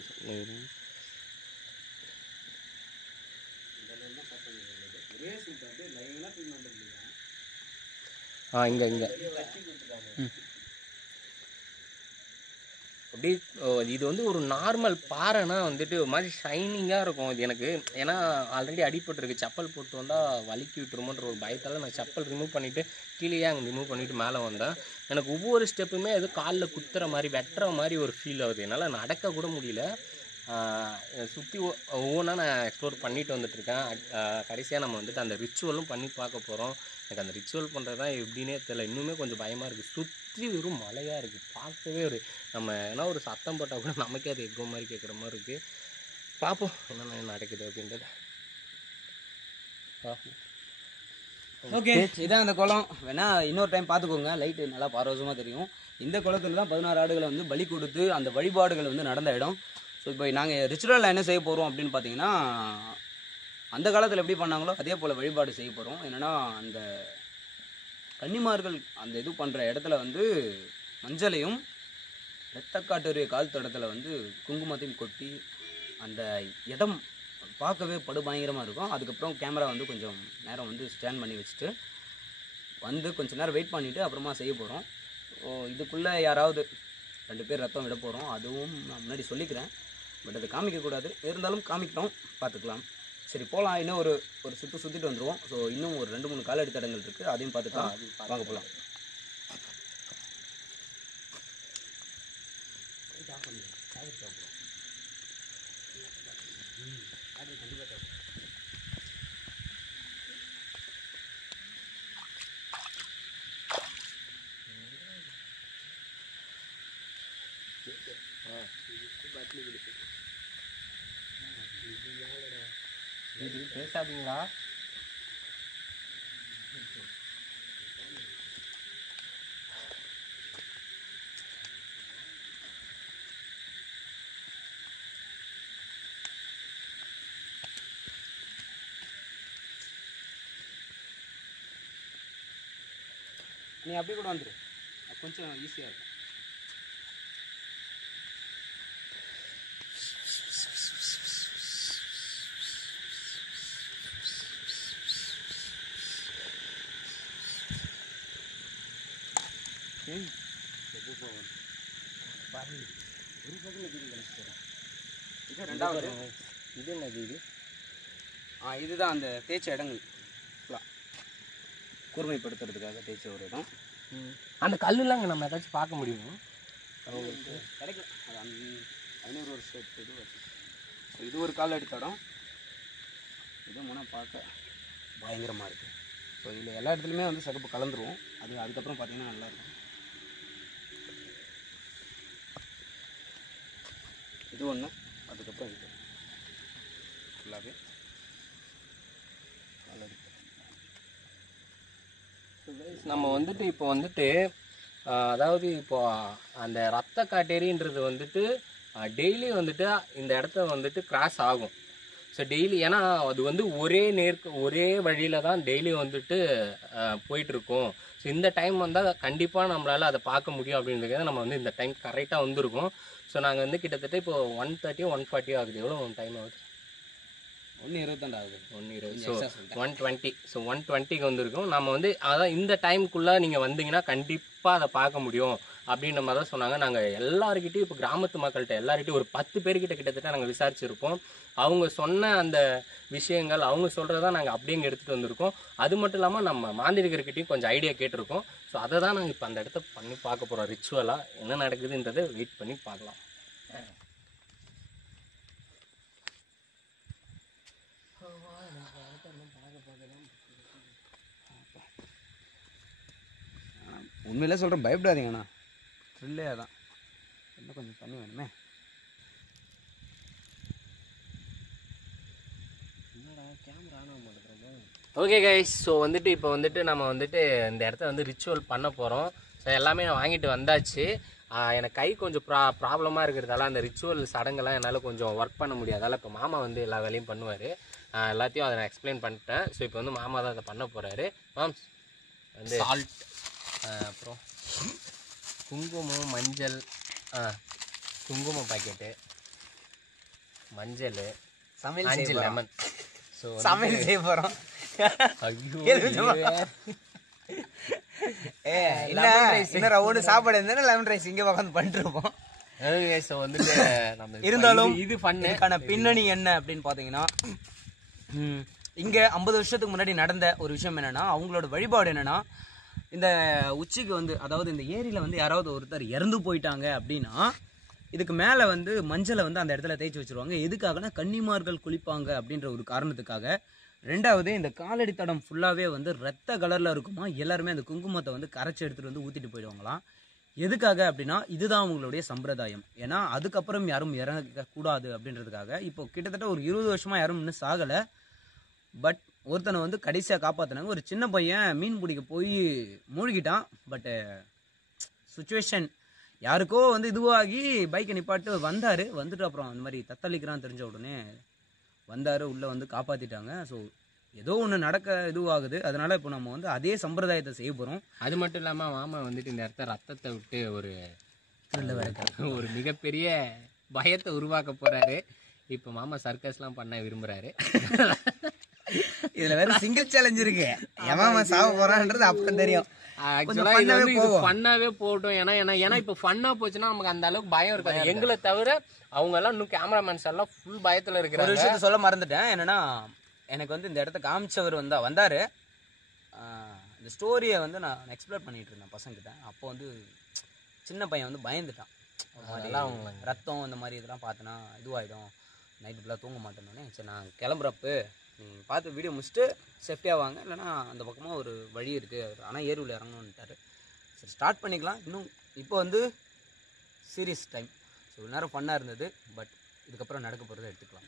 இங்கே அப்படி இது வந்து ஒரு நார்மல் பாறைனா வந்துட்டு ஒரு மாதிரி ஷைனிங்காக இருக்கும். இது எனக்கு ஏன்னா ஆல்ரெடி அடிபட்டுருக்கு. செப்பல் போட்டு வந்தால் வலிக்கி விட்டுருமோன்ற ஒரு பயத்தால் நான் செப்பல் ரிமூவ் பண்ணிவிட்டு கீழேயே அங்கே ரிமூவ் பண்ணிவிட்டு மேலே வந்தேன். எனக்கு ஒவ்வொரு ஸ்டெப்புமே அது காலில் குத்துற மாதிரி வெட்டுற மாதிரி ஒரு ஃபீல் ஆகுது. என்னால் நடக்க கூட முடியல. சுற்றி ஒவ்வொன்றா நான் எக்ஸ்ப்ளோர் பண்ணிட்டு வந்துட்டுருக்கேன். கடைசியாக நம்ம வந்துட்டு அந்த ரிச்சுவலும் பண்ணி பார்க்க போகிறோம். எனக்கு அந்த ரிச்சுவல் பண்ணுறது தான் எப்படின்னே தெரியல. இன்னுமே கொஞ்சம் பயமாக இருக்குது. சுற்றி வெறும் மலையாக இருக்குது. பார்க்கவே ஒரு நம்ம ஏன்னா ஒரு சத்தம் போட்டால் கூட நமக்கே அது எக்கோ மாதிரி கேட்குற மாதிரி இருக்குது. பார்ப்போம் என்னென்ன நடக்குது அப்படின்றது. ஓகே, இதான் அந்த குளம். வேணா இன்னொரு டைம் பார்த்துக்கோங்க. லைட்டு நல்லா பாரவசமாக தெரியும். இந்த குளத்துல தான் 16 ஆடுகளை வந்து பலி கொடுத்து அந்த வழிபாடுகள் வந்து நடந்த இடம். ஸோ இப்போ நாங்கள் ரிச்சுவலில் என்ன செய்ய போகிறோம் அப்படின்னு பார்த்தீங்கன்னா, அந்த காலத்தில் எப்படி பண்ணாங்களோ அதே போல் வழிபாடு செய்ய போகிறோம். என்னென்னா அந்த கன்னிமார்கள் அந்த இது பண்ணுற இடத்துல வந்து மஞ்சளையும் இரத்தக்காட்டுரிய கால் தடத்தில் வந்து குங்குமத்தையும் கொட்டி அந்த இடம் பார்க்கவே படுபயங்கரமாக இருக்கும். அதுக்கப்புறம் கேமரா வந்து கொஞ்சம் நேரம் வந்து ஸ்டாண்ட் பண்ணி வச்சுட்டு வந்து கொஞ்சம் நேரம் வெயிட் பண்ணிவிட்டு அப்புறமா செய்ய போகிறோம். இதுக்குள்ளே யாராவது 2 பேர் ரத்தம் விட போகிறோம். அதுவும் நான் முன்னாடி சொல்லிக்கிறேன். பட் அது காமிக்கக்கூடாது. இருந்தாலும் காமிக்கிறோம், பார்த்துக்கலாம். சரி போகலாம். இன்னும் ஒரு சுற்றிட்டு வந்துடுவோம். ஸோ இன்னும் ஒரு 2-3 காலடி தடங்கள் இருக்குது. அதையும் பார்த்துக்கலாம். வாங்க போகலாம். பேசாதீங்களா? நீ அப்படி கூட வந்துடு, கொஞ்சம் ஈஸியாக இருக்கும். ரெண்டாவது இது என்னது இது? இதுதான் அந்த தேய்ச்ச இடங்கள் கூர்மைப்படுத்துறதுக்காக தேய்ச்ச ஒரு இடம். அந்த கல்லுலாம் நம்ம ஏதாச்சும் பார்க்க முடியுமா? கிடைக்கும். அது 500 வருஷத்து இது வச்சு. ஸோ இது ஒரு கால் அடித்தடம். இது முன்னா பார்க்க பயங்கரமாக இருக்குது. ஸோ இதில் எல்லா இடத்துலையுமே வந்து சிகப்பு கலந்துருவோம். அதுக்கப்புறம் பார்த்தீங்கன்னா நல்லாயிருக்கும். இது ஒன்று, அதுக்கப்புறம் இது ஃபுல்லாகவே நம்ம வந்துட்டு இப்போ வந்துட்டு அதாவது இப்போ அந்த ரத்த காட்டேரின்றது வந்துட்டு டெய்லி வந்துட்டு இந்த இடத்த வந்துட்டு கிராஸ் ஆகும். ஸோ டெய்லி ஏன்னா அது வந்து ஒரே வழியில் தான் டெய்லி வந்துட்டு போயிட்டுருக்கோம். ஸோ இந்த டைம் வந்தால் கண்டிப்பாக நம்மளால் அதை பார்க்க முடியும் அப்படின்றதுக்காக நம்ம வந்து இந்த டைம் கரெக்டாக வந்திருக்கோம். ஸோ நாங்கள் வந்து கிட்டத்தட்ட இப்போ 1:30 1:40 ஆகுது. எவ்வளோ டைம் ஆகுது? 1:20 ஆகுது. 1:20. ஸோ 1:20. ஸோ 1:20க்கு வந்திருக்கோம். நம்ம வந்து அதான் இந்த டைமுக்குள்ளே நீங்கள் வந்தீங்கன்னா கண்டிப்பாக அதை பார்க்க முடியும் அப்படின்ற மாதிரி தான் சொன்னாங்க. நாங்கள் எல்லாருக்கிட்டையும் இப்போ கிராமத்து மக்கள்கிட்ட எல்லார்கிட்டையும் ஒரு 10 பேர்கிட்ட கிட்டத்தட்ட நாங்கள் விசாரிச்சிருப்போம். அவங்க சொன்ன அந்த விஷயங்கள் அவங்க சொல்கிறதான் நாங்கள் அப்படியே இங்கே எடுத்துகிட்டு வந்திருக்கோம். அது மட்டும் இல்லாமல் நம்ம மாந்திரிகர்கிட்டையும் கொஞ்சம் ஐடியா கேட்டிருக்கோம். ஸோ அதை தான் நாங்கள் இப்போ அந்த இடத்த பண்ணி பார்க்க போகிறோம். ரிச்சுவலாக என்ன நடக்குதுன்றதை வெயிட் பண்ணி பார்க்கலாம். உண்மையிலே சொல்கிறேன், பயப்படாதீங்கண்ணா. த்ரில்லே அதான். இன்னும் கொஞ்சம் தண்ணி வேணுமே. ஓகே கைஸ், ஸோ வந்துட்டு இப்போ வந்துட்டு நம்ம வந்துட்டு இந்த இடத்த வந்து ரிச்சுவல் பண்ண போகிறோம். ஸோ எல்லாமே நான் வாங்கிட்டு வந்தாச்சு. எனக்கு கை கொஞ்சம் ப்ராப்ளமாக இருக்கிறதால அந்த ரிச்சுவல் சடங்கெல்லாம் என்னால் கொஞ்சம் ஒர்க் பண்ண முடியாதால இப்போ மாமா வந்து எல்லா வேலையும் பண்ணுவார். எல்லாத்தையும் அதை நான் எக்ஸ்பிளைன் பண்ணிட்டேன். ஸோ இப்போ வந்து மாமா தான் அதை பண்ண போகிறாரு. மாம்ஸ் வந்து சால்ட், அப்புறம் குங்குமம், மஞ்சள், குங்குமம் பாக்கெட்டு, மஞ்சள், சமையல் லெமன். ஸோ சமையல் செய்ய போகிறோம். ஒன்று சாப்பாடு இருந்தாலும் லெமன் ரைஸ் இங்கே உட்காந்து பண்ணிட்டுருப்போம். இருந்தாலும் இது இதுக்கான பின்னணி என்ன அப்படின்னு பார்த்தீங்கன்னா, இங்கே 50 வருஷத்துக்கு முன்னாடி நடந்த ஒரு விஷயம் என்னன்னா, அவங்களோட வழிபாடு என்னன்னா, இந்த உச்சிக்கு வந்து அதாவது இந்த ஏரியில் வந்து யாராவது ஒருத்தர் இறந்து போயிட்டாங்க அப்படின்னா இதுக்கு மேலே வந்து மஞ்சளை வந்து அந்த இடத்துல தேய்ச்சி வச்சுருவாங்க. எதுக்காகனா கன்னிமார்கள் குளிப்பாங்க அப்படின்ற ஒரு காரணத்துக்காக. ரெண்டாவது, இந்த காலடி தடம் ஃபுல்லாகவே வந்து ரத்த கலரில் இருக்குமா, எல்லாருமே அந்த குங்குமத்தை வந்து கரைச்சி எடுத்துகிட்டு வந்து ஊற்றிட்டு போயிடுவாங்களாம். எதுக்காக அப்படின்னா இதுதான் அவங்களுடைய சம்பிரதாயம். ஏன்னா அதுக்கப்புறம் யாரும் இறங்கக்கூடாது அப்படின்றதுக்காக. இப்போ கிட்டத்தட்ட ஒரு 20 வருஷமாக யாரும் இன்னும் சாகலை. பட் ஒருத்தனை வந்து கடைசியாக காப்பாற்றினாங்க. ஒரு சின்ன பையன் மீன் பிடிக்க போய் மூழ்கிட்டான். பட்டு சுச்சுவேஷன் யாருக்கோ வந்து இதுவாகி பைக்கை நிப்பாட்டு வந்துட்டு அப்புறம் அந்த மாதிரி தத்தளிக்கிறான்னு தெரிஞ்ச உடனே வந்தார், உள்ளே வந்து காப்பாற்றிட்டாங்க. ஸோ ஏதோ ஒன்று நடக்க இதுவாகுது. அதனால் இப்போ நம்ம வந்து அதே சம்பிரதாயத்தை செய்ய போகிறோம். அது மட்டும் இல்லாமல் மாமா வந்துட்டு இந்த இடத்த ரத்தத்தை விட்டு ஒரு மிகப்பெரிய பயத்தை உருவாக்க போகிறாரு. இப்போ மாமா சர்க்கஸ்லாம் பண்ண விரும்புகிறாரு. இதில் வேற சிங்கிள் சேலஞ்ச் இருக்கு. எவன் சாவ போகிறான்றது அப்புறம் தெரியும். ஃபன்னாவே போட்டோம். ஏன்னா இப்போ ஃபன்னா போச்சுன்னா நமக்கு அந்த அளவுக்கு பயம் இருக்காது. எங்களை தவிர அவங்க எல்லாம் இன்னும் கேமராமேன்ஸ் எல்லாம் ஃபுல் பயத்துல இருக்கிறாங்க. ஒரு விஷயத்த சொல்ல மறந்துட்டேன். என்னன்னா, எனக்கு வந்து இந்த இடத்த காமிச்சவர் வந்தாரு. இந்த ஸ்டோரியை வந்து நான் எக்ஸ்ப்ளோர் பண்ணிட்டு இருந்தேன் பசங்கிட்ட. அப்போ வந்து சின்ன பையன் வந்து பயந்துட்டான். ரத்தம் இந்த மாதிரி இதெல்லாம் பார்த்தோன்னா இதுவாகிடும், நைட்டு ஃபுல்லாக தூங்க மாட்டேன்னே. சரி நான் கிளம்புறப்பு பார்த்து வீடியோ முடிச்சுட்டு சேஃப்டியாக வாங்க, இல்லைனா அந்த பக்கமாக ஒரு வழி இருக்குது, ஆனால் ஏரியில் இறங்கணுன்ட்டாரு. சரி ஸ்டார்ட் பண்ணிக்கலாம். இன்னும் இப்போ வந்து சீரியஸ் டைம். ஸோ இவ்வளோ நேரம் ஃபன்னாக இருந்தது. பட் இதுக்கப்புறம் நடக்க போகிறத எடுத்துக்கலாம்.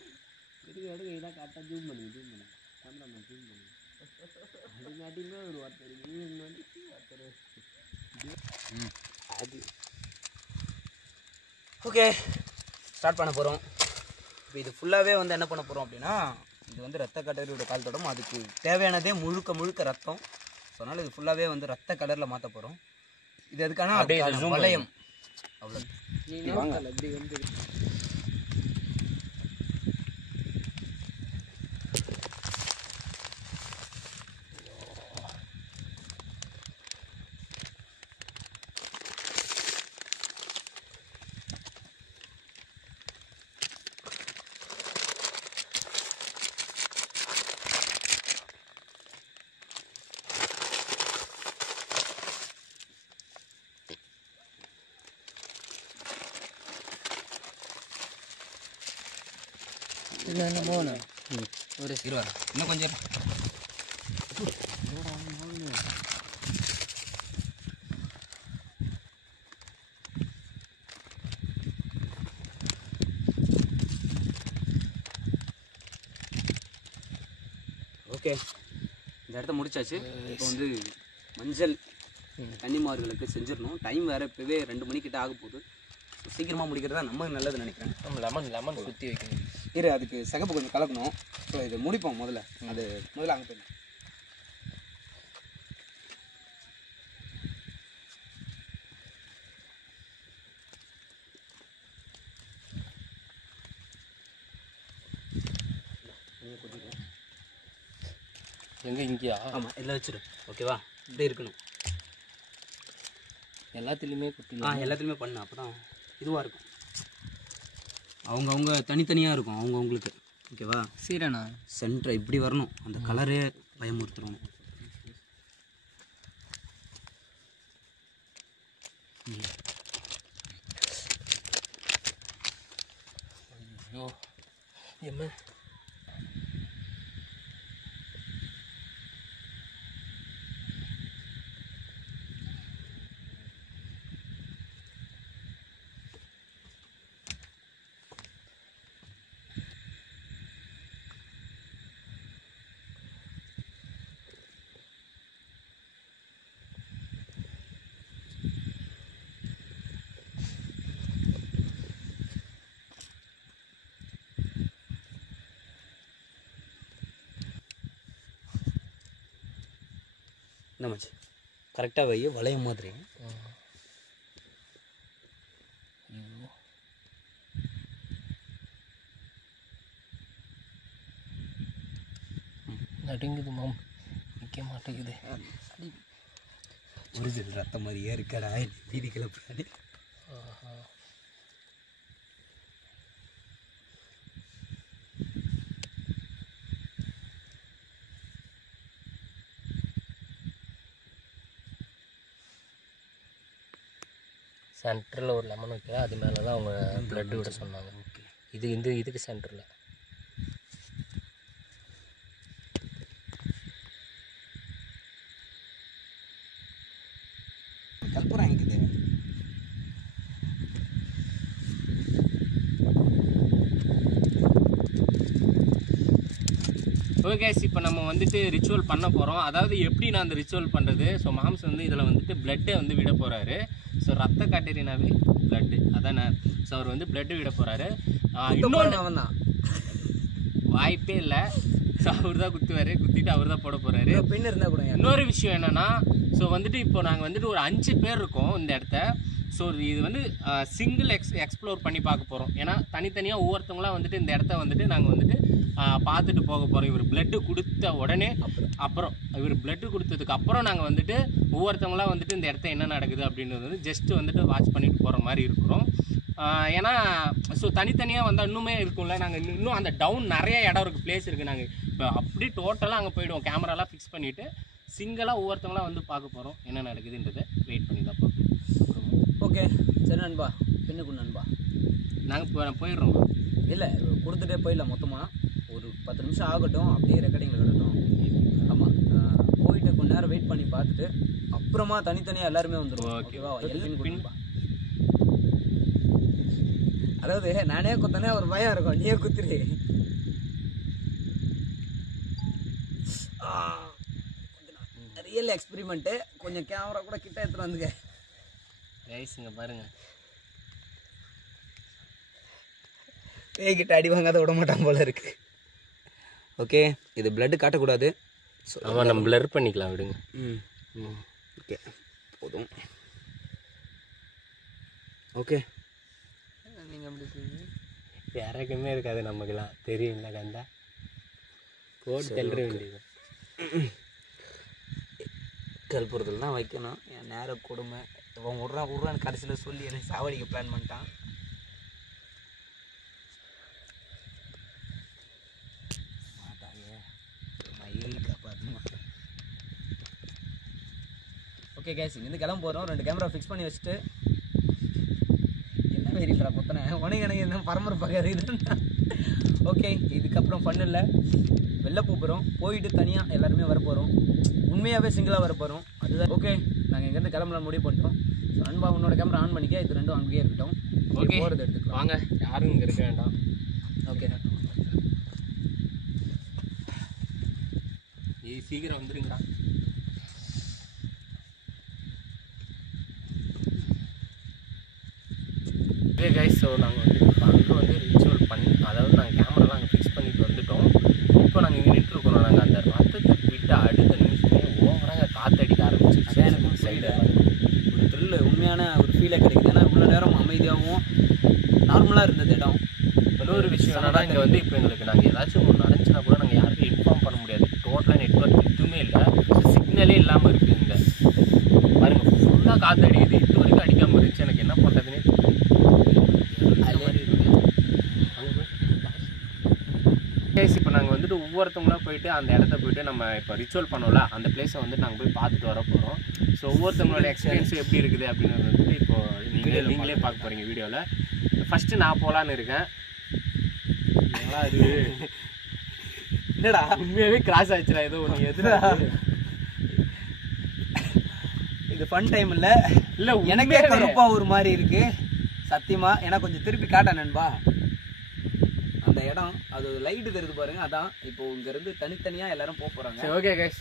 ஓகே, ஸ்டார்ட் பண்ண போகிறோம். இப்போ இது ஃபுல்லாகவே வந்து என்ன பண்ண போகிறோம் அப்படின்னா, இது வந்து ரத்த கட்டரியோட கால் தடம். அதுக்கு தேவையானதே முழுக்க ரத்தம். ஸோ அதனால் இது ஃபுல்லாகவே வந்து ரத்த கலரில் மாற்ற போகிறோம். இது எதுக்கான வளையம். அவ்வளோ அப்படி வந்து ஒரு இருவார் இன்னும் கொஞ்சம். ஓகே, இந்த இடத்த முடிச்சாச்சு. இப்போ வந்து மஞ்சள் கன்னிமார்களுக்கு செஞ்சிடணும். டைம் வேறு இப்போவே 2 மணிக்கிட்ட ஆக போகுது. சீக்கிரமாக முடிக்கிறதா நம்ம நல்லது நினைக்கிறேன். லெமன் சுற்றி வைக்கணும். இரு, அதுக்கு சிகப்பு கொஞ்சம் கலக்கணும். ஸோ இது முடிப்போம் முதல்ல. அது முதல்ல அங்கே போயிடணும். எங்கே இங்கேயா? ஆமாம், இதில் வச்சிரு. ஓகேவா? இப்படி இருக்கணும். எல்லாத்துலேயுமே குட்டி. எல்லாத்துலேயுமே பண்ணு, அப்போ தான் இதுவாக இருக்கும். அவங்கவுங்க தனித்தனியாக இருக்கும் அவங்கவுங்களுக்கு. ஓகேவா? சீரண்ணா சென்டர் இப்படி வரணும். அந்த கலரே பயமுறுத்துறோம். ஐயோ என்ன இந்த மச்சி கரெக்டாக வை, வளையம் மாதிரி. நடுங்குது மாம், நிற்க மாட்டேங்குது. ஒரிஜினல் ரத்தம் மாதிரியே இருக்கடா வீதி கிளப்புறாடி. சென்டரில் ஒரு லெமன் வைக்கிறேன், அது மேலே தான் அவங்க ப்ளட்டு விட சொன்னாங்க. ஓகே, இதுக்கு சென்டரில் கல்புரம் இருக்குது. ஓகே, இப்போ நம்ம வந்துட்டு ரிச்சுவல் பண்ண போகிறோம். அதாவது எப்படி நான் அந்த ரிச்சுவல் பண்ணுறது. ஸோ மாம்ஸ் வந்து இதில் வந்துட்டு பிளட்டை வந்து விட போகிறாரு. ஸோ ரத்த காட்டேரினாவே பிளட்டு அதானே. ஸோ அவர் வந்து பிளட்டு விட போகிறாரு. இன்னொன்று அவன் தான், வாய்ப்பே இல்லை. ஸோ அவர் தான் குத்திட்டு அவர் தான் போட போகிறாரு. பெண் இருந்தால் கூட. இன்னொரு விஷயம் என்னென்னா, ஸோ வந்துட்டு இப்போ நாங்கள் வந்துட்டு ஒரு 5 பேர் இருக்கோம் இந்த இடத்த. ஸோ இது வந்து சிங்கிள் எக்ஸ்ப்ளோர் பண்ணி பார்க்க போகிறோம். ஏன்னா தனித்தனியாக ஒவ்வொருத்தவங்களாம் வந்துட்டு இந்த இடத்த வந்துட்டு நாங்கள் வந்துட்டு பார்த்துட்டு போக போகிறோம். இவர் பிளட்டு கொடுத்த உடனே அப்புறம் இவர் பிளட்டு கொடுத்ததுக்கு அப்புறம் நாங்கள் வந்துட்டு ஒவ்வொருத்தவங்களாம் வந்துட்டு இந்த இடத்த என்ன நடக்குது அப்படின்றது வந்து ஜஸ்ட்டு வந்துட்டு வாட்ச் பண்ணிட்டு போகிற மாதிரி இருக்கிறோம். ஏன்னா ஸோ தனித்தனியாக வந்தால் இன்னுமே இருக்கும்ல. நாங்கள் இன்னும் அந்த டவுன் நிறைய இடம் இருக்குது, பிளேஸ் இருக்குது. நாங்கள் இப்போ அப்படி டோட்டலாக அங்கே போயிடுவோம், கேமராலாம் ஃபிக்ஸ் பண்ணிவிட்டு சிங்கிளாக ஒவ்வொருத்தவங்களாம் வந்து பார்க்க போகிறோம் என்ன நடக்குதுன்றதை வெயிட் பண்ணி தான் பார்ப்போம். ஓகே சரி நண்பா, பின்னுக்கு நண்பா நாங்கள் போயிடுறோம். இல்லை கொடுத்துட்டே போயிடலாம். மொத்தமாக ஒரு 10 நிமிஷம் ஆகட்டும், அப்படியே ரெக்கார்டிங்கில் கிடட்டும். ஆமாம், போயிட்டு கொஞ்ச நேரம் வெயிட் பண்ணி பார்த்துட்டு அப்புறமா தனித்தனியாக எல்லாருமே வந்துடுவோம். ஓகேவா? பின்பா. அதாவது நானே குத்தனே ஒரு பயம் இருக்கும், நீயே குத்துரு. Real experiment. கொஞ்சம் கேமரா கூட கிட்ட எடுத்துகிட்டு வந்துங்க. ரைஸுங்க பாருங்கள், கிட்ட அடி வாங்காத விட மாட்டான் போல இருக்கு. ஓகே, இது பிளட்டு காட்டக்கூடாது. ஆமாம், நம்ம பிளர் பண்ணிக்கலாம், விடுங்க. ஓகே போதும். ஓகே, நீங்கள் அப்படி சொல்லி யாருக்குமே இருக்காது, நமக்குலாம் தெரியும்ல. கண்டா போட்டு தள்ளுற வேண்டியது. கல்புரத்தில் தான் வைக்கணும். என் நேர கொடுமை. இவன் விட்றான்னு கடைசியில் சொல்லி எனக்கு சாவடிக்க பிளான் பண்ணிட்டான். ஓகே கேஸ், இங்கேருந்து கிளம்ப போகிறோம். 2 கேமரா ஃபிக்ஸ் பண்ணி வச்சுட்டு என்ன வெறியில்றா கொத்தனை உனக்கு எனக்கு என்ன பரம்பரை பார்க்காது இதுன்னா. ஓகே, இதுக்கப்புறம் ஃபன் வெளில போகிறோம். போயிட்டு தனியாக எல்லாருமே வர போகிறோம். உண்மையாகவே சிங்கிளாக வர போகிறோம். அதுதான். ஓகே, நாங்கள் இங்கேருந்து கிளம்பலாம் முடிவு பண்ணிட்டோம். ஸோ அன்பா உன்னோட கேமரா ஆன் பண்ணிக்க, இது 2ம் அங்கேயே இருக்கட்டும். ஓகே, போகிறது எடுத்துக்கலாம் வாங்க. யாரும் இங்கே இருக்க வேண்டாம். ஓகே, சீக்கிரம் வந்துருங்கடா. ஸோ நாங்கள் வந்து இப்போ அங்கே வந்து ரிச்சுவல் பண்ணி, அதாவது நாங்கள் கேமராலாம் அங்கே ஃபிக்ஸ் பண்ணிட்டு வந்துட்டோம். இப்போ நாங்கள் இங்கே நின்றுருக்கோம். நாங்கள் அந்த ரத்தத்தை விட்டு அடுத்த நிமிஷமே ஓவராக காற்றடிக்க ஆரம்பிச்சிருச்சு. எனக்கு சைடு ஒரு த்ரில், உண்மையான ஒரு ஃபீலை கிடைக்குது. ஏன்னா இவ்வளோ நேரம் அமைதியாகவும் நார்மலாக இருந்தது இடம். இன்னொரு விஷயம் என்னன்னா, இங்கே வந்து இப்போ எங்களுக்கு நாங்கள் ஏதாச்சும் ஒன்று நடந்துச்சுன்னா கூட நாங்கள் யாருக்கும் இன்ஃபார்ம் பண்ண முடியாது. டோட்டலாக நெட்வொர்க் எதுவுமே இல்லை, சிக்னலே இல்லாமல் இருக்குது. இங்கே பாருங்கள், ஃபுல்லாக காற்று அடிக்குது. இது வரைக்கும் அடிக்காமல் இருந்துச்சு. எனக்கு என்ன பண்ணுறதுன்னே மாதிரி இருக்குது. இப்போ நாங்கள் வந்துட்டு ஒவ்வொருத்தவங்களா போயிட்டு அந்த இடத்த போயிட்டு நம்ம இப்போ ரிச்சுவல் பண்ணோம்ல, அந்த பிளேஸை வந்து நாங்கள் போய் பார்த்துட்டு வர போகிறோம். ஸோ ஒவ்வொருத்தவங்களோட எக்ஸ்பீரியன்ஸ் எப்படி இருக்குது அப்படின்னு வந்துட்டு இப்போ நீங்களே பார்க்க போகிறீங்க வீடியோவில். ஃபஸ்ட்டு நான் போகலான்னு இருக்கேன். அது என்னடா உண்மையாகவே கிராஸ் ஆச்சுடா ஏதோ ஒன்று. எதுனா இது ஃபன் டைம் இல்லை, எனக்கே கருப்பா ஒரு மாதிரி இருக்கு சத்தியமா. ஏன்னா கொஞ்சம் திருப்பி காட்ட நண்பா அந்த இடம். அது லைட்டு தெரியுது பாருங்க. அதான் இப்போ இங்க இருந்து தனித்தனியா எல்லாரும் போறாங்க. சரி, ஓகே கைஸ்,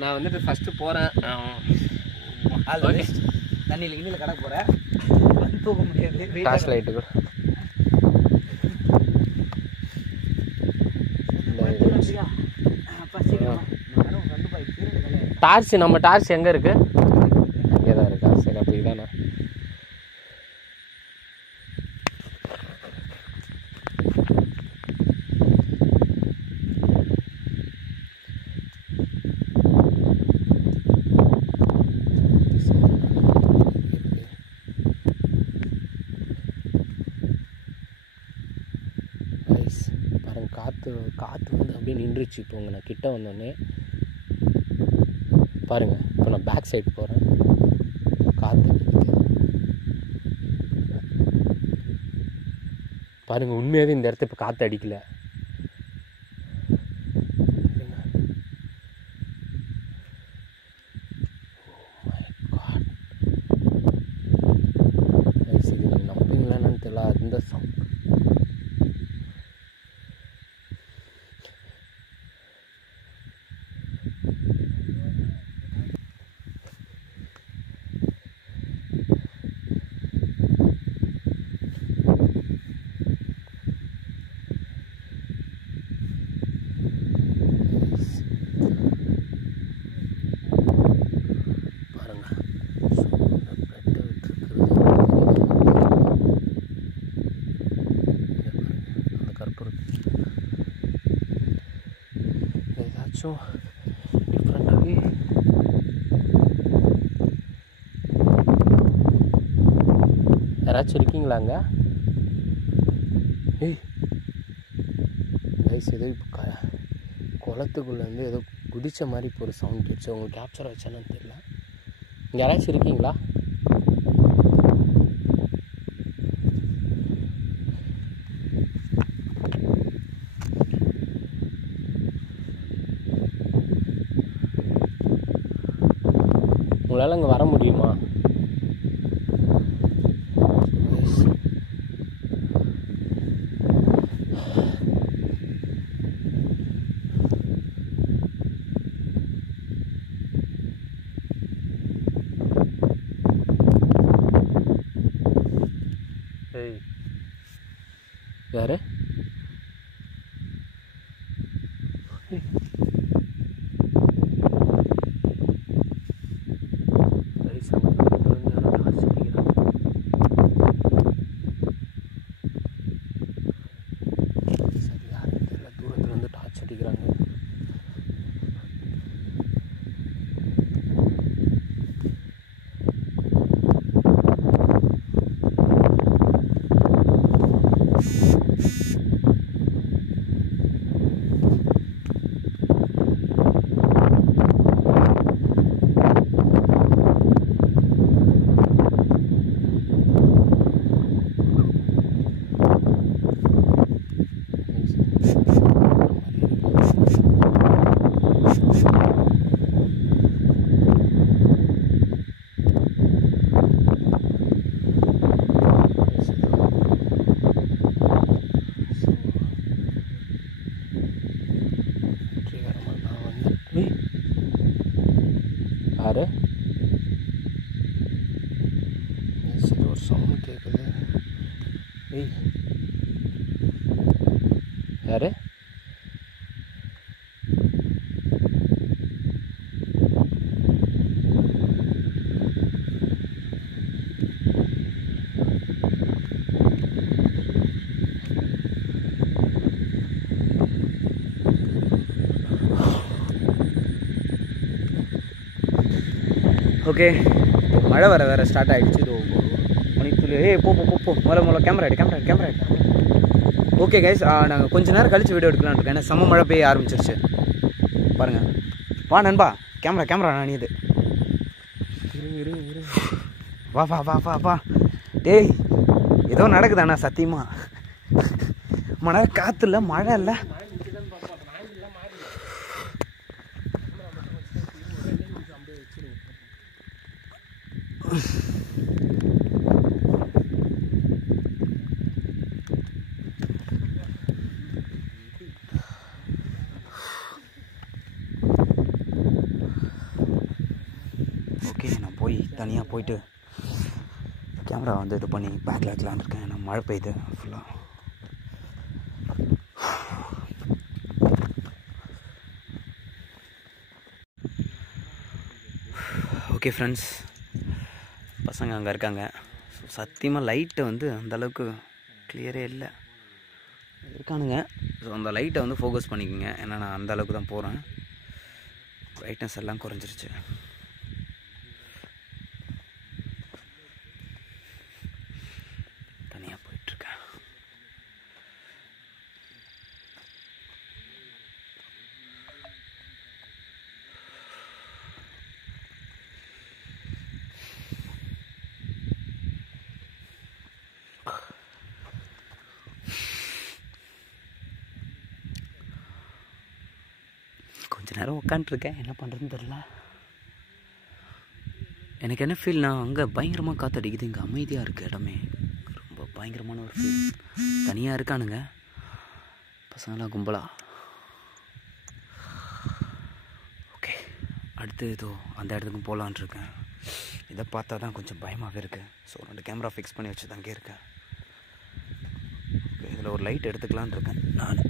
நான் வந்துட்டு ஃபர்ஸ்ட் போறேன். ஓகே, தண்ணியில கிண்ணில கடக்க போறேன், போக முடியாது. டார்ச் லைட்டு கூட டார்ச், நம்ம டார்ச் எங்க இருக்கு? இங்கே தான் இருக்கா? சரி, அப்போ இதானே. பாருங்க, காற்று வந்து அப்படியே நின்றுச்சு. இப்போ உங்க நான் கிட்ட வந்தோடனே பாருங்க. இப்போ நான் பேக் சைடு போகிறேன், காற்று பாருங்க. உண்மையாகவே இந்த இடத்த இப்போ காற்று அடிக்கல. சரி, நீங்கள் நம்புவீங்களான்னு தெரியல. அந்த சவுண்ட் டிஃப்ரெண்டாகவே யாராச்சும் இருக்கீங்களாங்க? ஏய் கைஸ், ஏதோ இப்போ குளத்துக்குள்ளேருந்து ஏதோ குதிச்ச மாதிரி இப்போ ஒரு சவுண்ட் வச்சு உங்களுக்கு கேப்சர் வச்சானு தெரியல. இங்கே யாராச்சும் இருக்கீங்களா? உங்களால் அங்கே வர முடியுமா? யாரு? தூரத்துல வந்து டார்ச் அடிக்கிறாங்க. யாரு? ஒரு சவுண்ட் கேட்குது. யாரு? ஓகே, மழை வேறு ஸ்டார்ட் ஆகிடுச்சு. இது மணித்துளி. போ முதல்ல கேமரா எடு. ஓகே கைஸ், நாங்கள் கொஞ்ச நேரம் கழிச்சு வீடியோ எடுக்கலான்னு இருக்கேன். ஏன்னா செம்ம மழை பெய்ய ஆரம்பிச்சிருச்சு பாருங்கள். வா நண்பா, கேமரா நானியது. வா. டேய், ஏதோ நடக்குதாண்ணா சத்தியமா. மழை காற்று இல்லை, மழை இல்லை. ஓகே, நான் தனியாக போயிட்டு கேமரா வந்து இது பண்ணி பேக்கில் வைக்கலான்னு இருக்கேன். நான் மழை பெய்யுது ஃபுல்லாக. ஓகே ஃப்ரெண்ட்ஸ், பசங்க அங்கே இருக்காங்க. ஸோ சத்தியமாக லைட்டை வந்து அந்தளவுக்கு கிளியரே இல்லை இருக்கானுங்க. ஸோ அந்த லைட்டை வந்து ஃபோக்கஸ் பண்ணிக்கோங்க. ஏன்னா நான் அந்தளவுக்கு தான் போகிறேன். பிரைட்னஸ் எல்லாம் குறைஞ்சிருச்சு. தனியாக போயிட்டுருக்கேன். கொஞ்ச நேரம் உட்காந்துருக்கேன், என்ன பண்ணுறதுன்னு தெரில. எனக்கு என்ன ஃபீல்னா, அங்கே பயங்கரமாக காற்றடிக்குது, இங்கே அமைதியாக இருக்குது இடமே. ரொம்ப பயங்கரமான ஒரு ஃபீல். தனியாக இருக்கானுங்க பசங்களாம் கும்பலா. ஓகே, அடுத்து ஏதோ அந்த இடத்துக்கும் போகலான் இருக்கேன். இதை பார்த்தா தான் கொஞ்சம் பயமாகவே இருக்குது. ஸோ 2 கேமரா ஃபிக்ஸ் பண்ணி வச்சு தான் இருக்கேன். ஓகே, இதில் ஒரு லைட் எடுத்துக்கலான் இருக்கேன் நான்.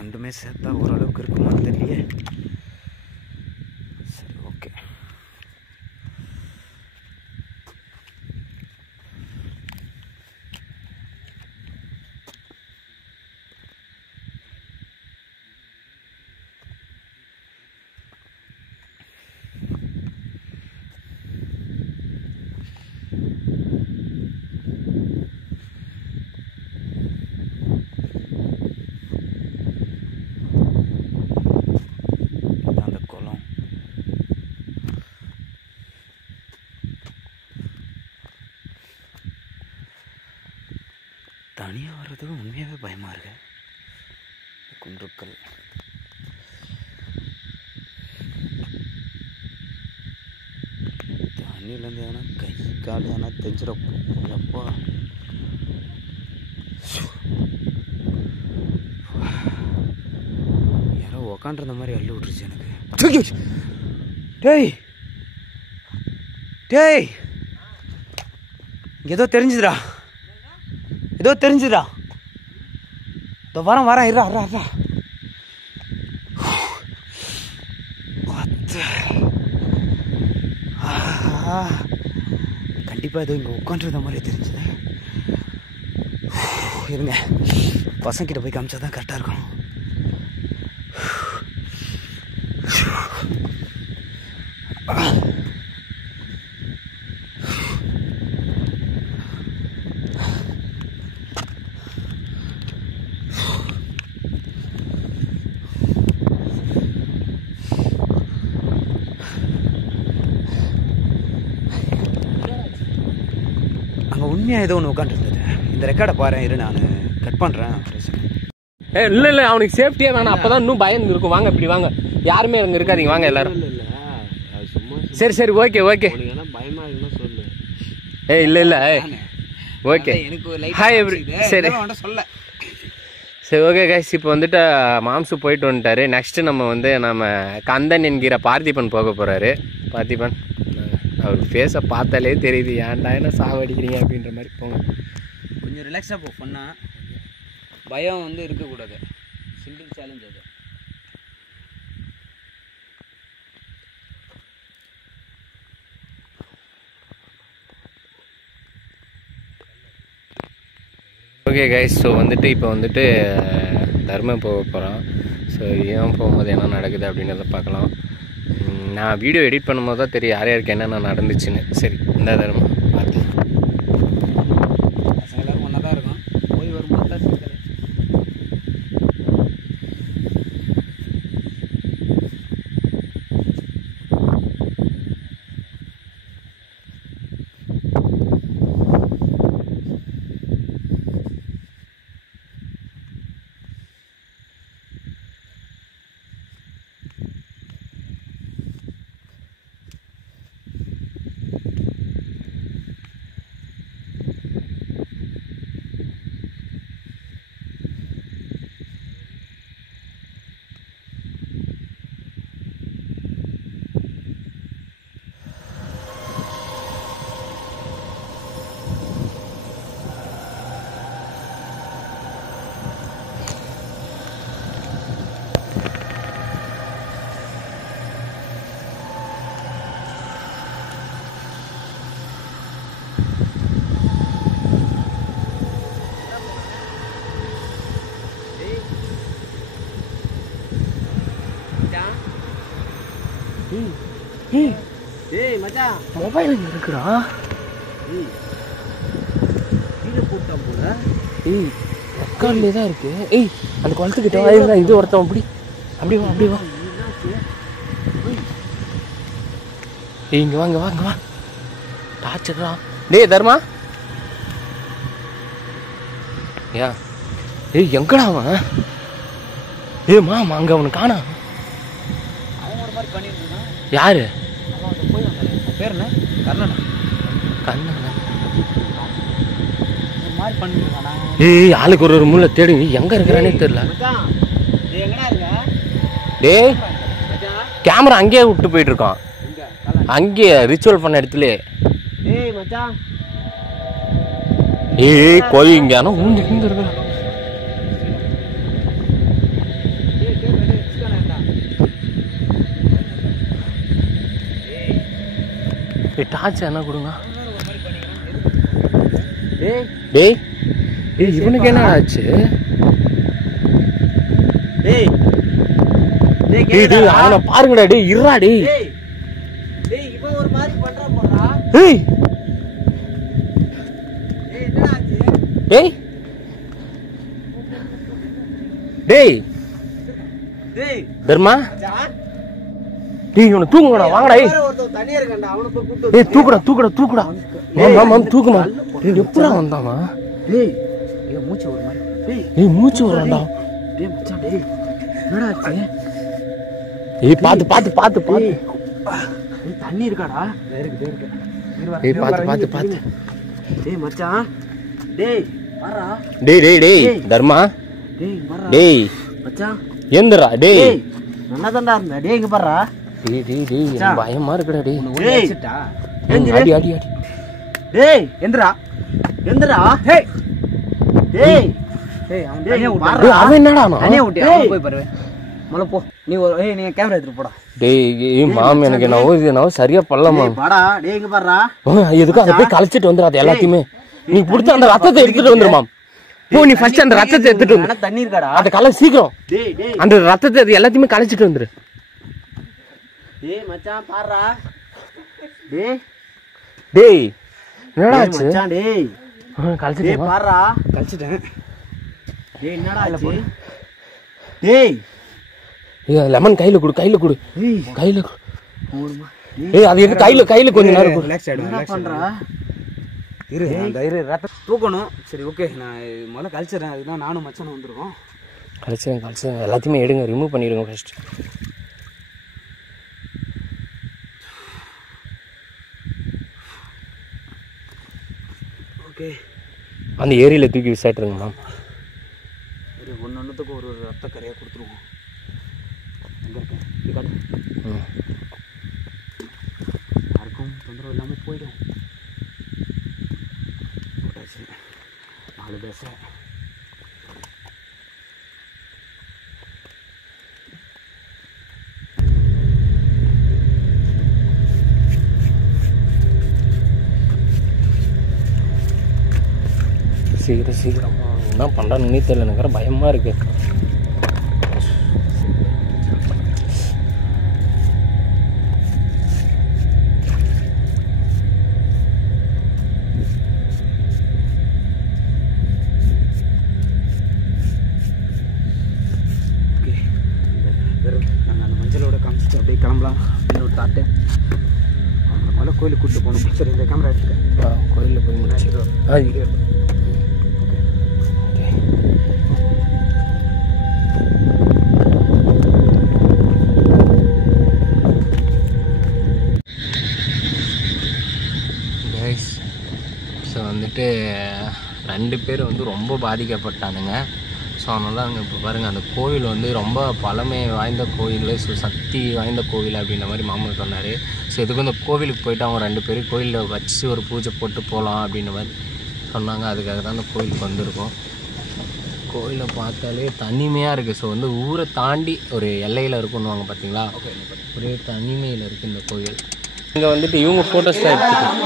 ரெண்டுமே சேர்த்தா ஓரளவுக்கு இருக்குமான்னு தெரியலையே. சரி, ஓகே. தனியாக வர்றதுக்கு உண்மையாகவே பயமாக இருக்கு. குன்றுக்கள் தண்ணியிலேருந்து எதனா கை கால் எதனா தெரிஞ்சிடப்போ. எப்பா யாரோ உக்காண்டிருந்த மாதிரி அள்ளி விட்டுருச்சு எனக்கு. டேய் டேய், ஏதோ தெரிஞ்சுதுடா, ஏதோ தெரிஞ்சுதா. இதோ வரேன் இருடா. கண்டிப்பாக ஏதோ இங்கே உட்காந்துருந்த மாதிரி தெரிஞ்சுது. இருங்க, பசங்கிட்ட போய் காமிச்சா தான் கரெக்டாக இருக்கும். உண்மையாக ஏதோ ஒன்று உட்காந்துருந்தது. இந்த ரெக்கார்டை பாரு, இரு நான் கட் பண்ணுறேன். இல்லை அவனுக்கு சேஃப்டியாக வேணாம், அப்போ தான் இன்னும் பயம் இருக்கும். வாங்க, இப்படி வாங்க, யாருமே அங்கே இருக்காதீங்க, வாங்க எல்லாரும். சரி ஓகே பயமா இருக்குன்னு சொல்லு. இல்லை ஓகே. Hi every. சரி ஓகே கைஸ், இப்போ வந்துட்டு மாம்சு போயிட்டு வந்துட்டாரு. நெக்ஸ்ட்டு நம்ம கந்தன் என்கிற பார்த்திபன் போக போகிறாரு. பார்த்திபன் அவர் ஃபேஸை பார்த்தாலே தெரியுது, ஏன்டா என்ன சாவடிக்கிறீங்க அப்படின்ற மாதிரி. போங்க கொஞ்சம் ரிலாக்ஸாக போ, பண்ணா பயம் வந்து இருக்கக்கூடாது. சிம்பிள் சேலஞ்ச் அது. ஓகே கைஸ், ஸோ வந்துட்டு இப்போ வந்துட்டு தர்மம் போக போகிறோம். ஸோ ஏன் போகும்போது என்ன நடக்குது அப்படின்றத பார்க்கலாம். நான் வீடியோ எடிட் பண்ணும்போது தான் தெரியும் யார் யாருக்கு என்னென்ன நடந்துச்சுன்னு. சரி, இந்த தர்மம் பார்த்து பசங்க எல்லாரும் ஒன்றா தான் இருக்கும். போய் வரும்போது தான் சிக்கல். ஏய் மச்சான், மொபைல் இருக்குடா. கீழே போட்டான் போல. ஏய் ரெக்கார்ட்லே தான் இருக்கு. ஏய் அந்த குளத்துக்கிட்ட இது ஒருத்தன் அப்படி அப்படி வா அப்படி வா. ஏய் இங்கே வாங்க வாங்க வா. டார்ச்சர்டா. டேய் தர்மா. யா ஏய் எங்கடா அவன்? ஏய் மாமா அங்கே அவனை காணா. அவன் ஒரு மாதிரி பண்ணிட்டு இருக்கான். யாரு? அவன் போய் வந்தானே, பேர் என்ன? கர்ணனா. கண்ணா. ஒரு மாதிரி பண்ணிட்டு இருக்கானா. ஏய் ஆளுக்கு ஒரு மூளை தேடி எங்க இருக்கிறானே தெரியல. மச்சான், டேய் எங்கடா இருக்க? டேய் மச்சான், கேமரா அங்கேயே விட்டு போயிட்டு இருக்கான். எங்க? கலா. அங்கேயே ரிச்சுவல் பண்ண இடத்துல. டேய் மச்சான். ஏய் கோழி இங்க ஆனா இங்க இருக்கிற. டேய் டேய் டேய் சிக்கனா. ஏய் டார்ச் என்ன கொடுங்க. ஒரு மாதிரி பண்ணிக்கிறான். டேய் டேய் ஏய் இவனுக்கு என்ன ஆச்சு? டேய் டேய் டேய் டேய் அவனை பாருங்கடா. டேய் இருடா டேய். டேய் டேய் இவன் ஒரு மாதிரி பண்றான் போறா. ஏய் டேய் என்னடா ஆச்சு? டேய் டேய் டேய் தர்மா. மச்சான், டேய் இவனை தூக்குங்கடா. வாங்கடா. ஏய் ஒருத்தன் தனியா இருக்கண்டா, அவனை போய் கூப்பிட்டு. ஏய் தூக்குடா தூக்குடா தூக்குடா. மாமா தூக்குமா. டேய் எப்படா வந்தாமா? டேய் ஏய் மூச்சு ஒரு மாதிரி. டேய் ஏய் மூச்சு வரான்டா. டேய் மச்சான், டேய் என்னடா ஆச்சு? ஏய் பாத்து பாத்து பாத்து பாத்து. டேய் தண்ணி இருக்காடா. இருக்கு. ஏய் பாத்து பாத்து பாத்து. டேய் மச்சான், டேய் வரா. டேய் டேய் டேய் தர்மா. டேய் வரா. டேய் மச்சான் ஏந்திரா. டேய் டேய் நல்லாதான்டா இருந்த. டேய் இங்க பாறா. டேய் டேய் டேய் எனக்கு பயமா இருக்குடா. டேய் டேய் அடி அடி அடி. டேய் எந்திரா எந்திரா. டேய் டேய் டேய் அவன் தனியா விட்டு. டேய் அவன் என்னடா தனியா விட்டு அவன் போய் பாரு. மொள்ள போ நீ. ஏய் நீ கேமரா எடுத்து போடா. டேய் ஏய் மாம் எனக்கு நான் சரியா பண்ணலாமா? வாடா. டேய் இங்க பாறா. எதுக்கு அத போய் கலச்சிட்டு வந்துறாத எல்லாத்தையுமே. நீ புடிச்ச அந்த ரத்தத்தை எடுத்துட்டு வந்துரு மாம். போ நீ ஃபர்ஸ்ட் அந்த ரத்தத்தை எடுத்துட்டு வந்து. தண்ணி இருக்காடா. அத கல சீக்கிரம். டேய் டேய் அந்த ரத்தத்தை எல்லாத்தையுமே கலச்சிட்டு வந்துரு. டேய் மச்சான் பாறா. டேய் டேய் என்னடா ஆச்சு? மச்சான் டேய் கலச்சிட்டு டேய் பாறா. கழிச்சிட்டேன். டேய் என்னடா ஆச்சு? டேய் ஏய் லெமன் கையில குடு கையில குடு. ஏய் கையில குடு. ஓடுமா. ஏய் அது எது கையில கொஞ்ச நேரம் குடு. ரிலாக்ஸ் ஆயிடு. என்ன பண்றா? இரு அந்த ரத்த தூக்கணும். சரி ஓகே, நான் முதல்ல கழிச்சிடுறேன். அதுதான் நானும் மச்சானும் வந்திருக்கோம். கலச்சு எல்லாத்தையுமே எடுங்க, ரிமூவ் பண்ணிடுங்க ஃபர்ஸ்ட். ஓகே அந்த ஏரியில தூக்கி விசாட்டுருங்க மேம். சரி ஒன்னொன்னுத்துக்கு ஒரு ரத்த கரையாக கொடுத்துருவோம். எங்கே இருக்கேன்? யாருக்கும் தொந்தரவு சீக்கிரம் என்ன பண்ணுறான்னு தெரியல, எனக்கு பயமாக இருக்குது. நாங்கள் அந்த மஞ்சளோட காமிச்சிட்டு அப்படியே கிளம்பலாம் அப்படின்னு ஒரு தாட்டு. மலை கோயிலுக்கு கூப்பிட்டு போகணும். சரி, இந்த கேமரா எடுத்துக்க. கோயிலில் போய் முடிச்சிடும். கைஸ், ஸோ வந்துட்டு 2 பேர் வந்து ரொம்ப பாதிக்கப்பட்டானுங்க. ஸோ அதனால தான் அங்கே இப்போ பாருங்கள், அந்த கோவில் வந்து ரொம்ப பழமை வாய்ந்த கோயில், ஸோ சக்தி வாய்ந்த கோவில் அப்படின்ற மாதிரி மாமா சொன்னார். ஸோ இதுக்கு இந்த கோவிலுக்கு போயிட்டு அவங்க 2 பேரும் கோயிலில் வச்சு ஒரு பூஜை போட்டு போகலாம் அப்படின்ற மாதிரி சொன்னாங்க. அதுக்காக தான் அந்த கோயிலுக்கு வந்திருக்கோம். கோயிலை பார்த்தாலே தனிமையாக இருக்குது. ஸோ வந்து ஊரை தாண்டி ஒரு எல்லையில் இருக்குன்னுவாங்க பார்த்தீங்களா, ஒரே தனிமையில் இருக்குது இந்த கோயில். இங்கே வந்துட்டு இவங்க ஃபோட்டோஸ்லாம் எடுத்துக்கலாம்.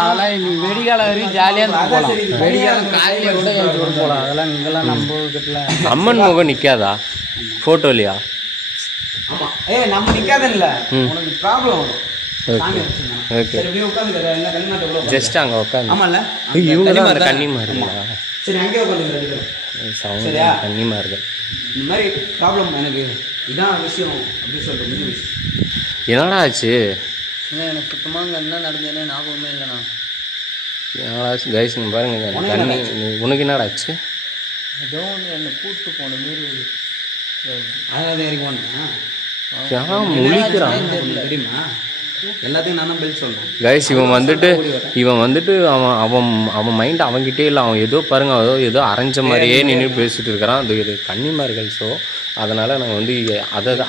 அதெல்லாம் வெடிகாலம் வரைக்கும் ஜாலியாக போகலாம். வெடிகாலம் காலையில கூட போகலாம். அதெல்லாம் இங்கெல்லாம் நம்ம கிட்ட அம்மன் முகம் நிற்காதா ஃபோட்டோலையா? ஆமாம். நம்ம நிற்காதுல்ல, உனக்கு ப்ராப்ளம் வரும். ஓகே, ஜஸ்ட் அங்கே உட்காந்து. ஆமாம்ல, இவங்க தான் அந்த கன்னிமார்களா? சரி, அங்கேயே உட்காந்து சரியா, கன்னிமார்கள். இந்த மாதிரி ப்ராப்ளம் எனக்கு இதான் விஷயம் அப்படின்னு சொல்லிட்டு முடிஞ்ச விஷயம். என்னடா ஆச்சு? எனக்கு சுத்தமாக அங்கே என்ன நடந்ததுன்னே ஞாபகமே இல்லைண்ணா. என்னடா ஆச்சு கைஸ்? நீங்கள் பாருங்கள், கண்ணி உனக்கு என்னடா ஆச்சு? ஏதோ ஒன்று என்னை கூப்பிட்டு போன மாரி அதாவது இறங்கி போனேன். முழிக்கிறான் தெரியுமா? எல்லாத்தையும் நான் தான் பதில் சொல்றேன். கைஸ், இவன் வந்துட்டு அவன் மைண்ட் அவன்கிட்டே இல்லை. அவன் ஏதோ பாருங்க, ஏதோ அரைஞ்ச மாதிரியே நின்று பேசிட்டு இருக்கிறான். அது இது கன்னிமார்கள் ஷோ. அதனால் நாங்கள் வந்து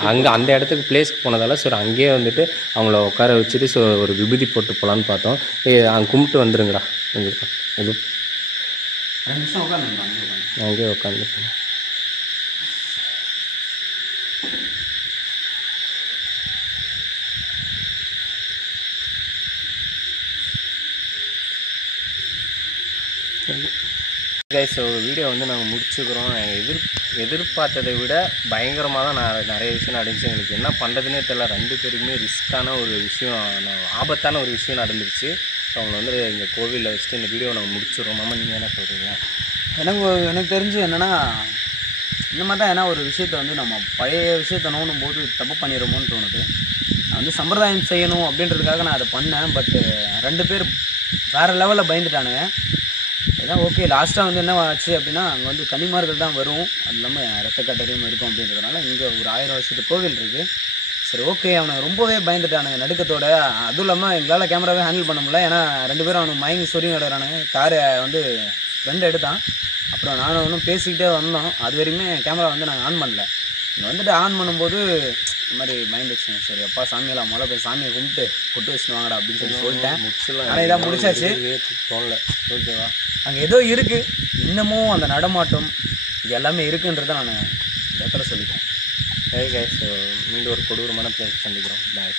அங்கே அந்த இடத்துக்கு பிளேஸ்க்கு போனதால் சரி அங்கேயே வந்துட்டு அவங்கள உட்கார வச்சுட்டு ஸோ ஒரு விபூதி போட்டு போகலான்னு பார்த்தோம். அங்கே கும்பிட்டு வந்துருங்கடா கொஞ்சம். இது 2 நிமிஷம் உட்காந்து அங்கேயே உட்காந்துருக்கேன். கைஸ், ஸோ வீடியோ வந்து நாங்கள் முடிச்சுக்கிறோம். எதிர்பார்த்ததை விட பயங்கரமாக தான் நிறைய விஷயம் நடந்துச்சு. எங்களுக்கு என்ன பண்ணுறதுனே தெரியல. 2 பேருக்குமே ரிஸ்க்கான ஒரு விஷயம், ஆபத்தான ஒரு விஷயம் நடந்துருச்சு. ஸோ அவங்க வந்து இந்த கோவிலில் வச்சுட்டு இந்த வீடியோவை நாங்கள் முடிச்சிடுறோம். மாமா, நீங்கள் என்ன சொல்கிறீங்க? எனக்கு தெரிஞ்சு என்னென்னா, இந்த மாதிரி தான் ஏன்னா ஒரு விஷயத்தை வந்து நம்ம பழைய விஷயத்தை நோண்டும் போது தப்பு பண்ணிடுறோமோன்னு தோணுது. நான் வந்து சம்பிரதாயம் செய்யணும் அப்படின்றதுக்காக நான் அதை பண்ணேன். பட்டு 2 பேர் வேறு லெவலில் பயந்துட்டானுங்க. இதான் ஓகே. லாஸ்ட்டாக வந்து என்ன ஆச்சு அப்படின்னா, அங்கே வந்து கன்னிமார்கள் தான் வரும், அது இல்லாமல் ரத்த கட்டறியும் இருக்கும் அப்படின்றதுனால இங்கே ஒரு 1000 வருஷத்து கோவில் இருக்குது. சரி ஓகே, அவனை ரொம்பவே பயந்துட்டானுங்க நடுக்கத்தோட. அதுவும் இல்லாமல் எங்களால் கேமராவே ஹேண்டில் பண்ண முடியல. ஏன்னா 2 பேரும் அவனுக்கு மயங்கி சொரியும் கிடறானுங்க. காரை வந்து ஃப்ரெண்டு எடுத்தான். அப்புறம் நானும் ஒன்றும் பேசிக்கிட்டே வந்தோம். அது வரைக்குமே கேமரா வந்து நாங்கள் ஆன் பண்ணல. இங்கே வந்துட்டு ஆன் பண்ணும்போது இந்த மாதிரி பயந்துச்சு. சரி அப்பா சாமியெல்லாம் முதல்ல போய் சாமியை கும்பிட்டு பொட்டு வச்சுட்டு வாங்கடா அப்படின்னு சொல்லிட்டேன். ஆனால் இதான் முடிச்சாச்சு. தோணல. ஓகேவா? அங்கே ஏதோ இருக்குது, இன்னமும் அந்த நடமாட்டம் இது எல்லாமே இருக்குன்றதை நான் இடத்துல சொல்லிட்டேன். சரி கைஸ், மீண்டும் ஒரு கொடூரமான பிளேஸ் சந்திக்கிறோம். பாய்.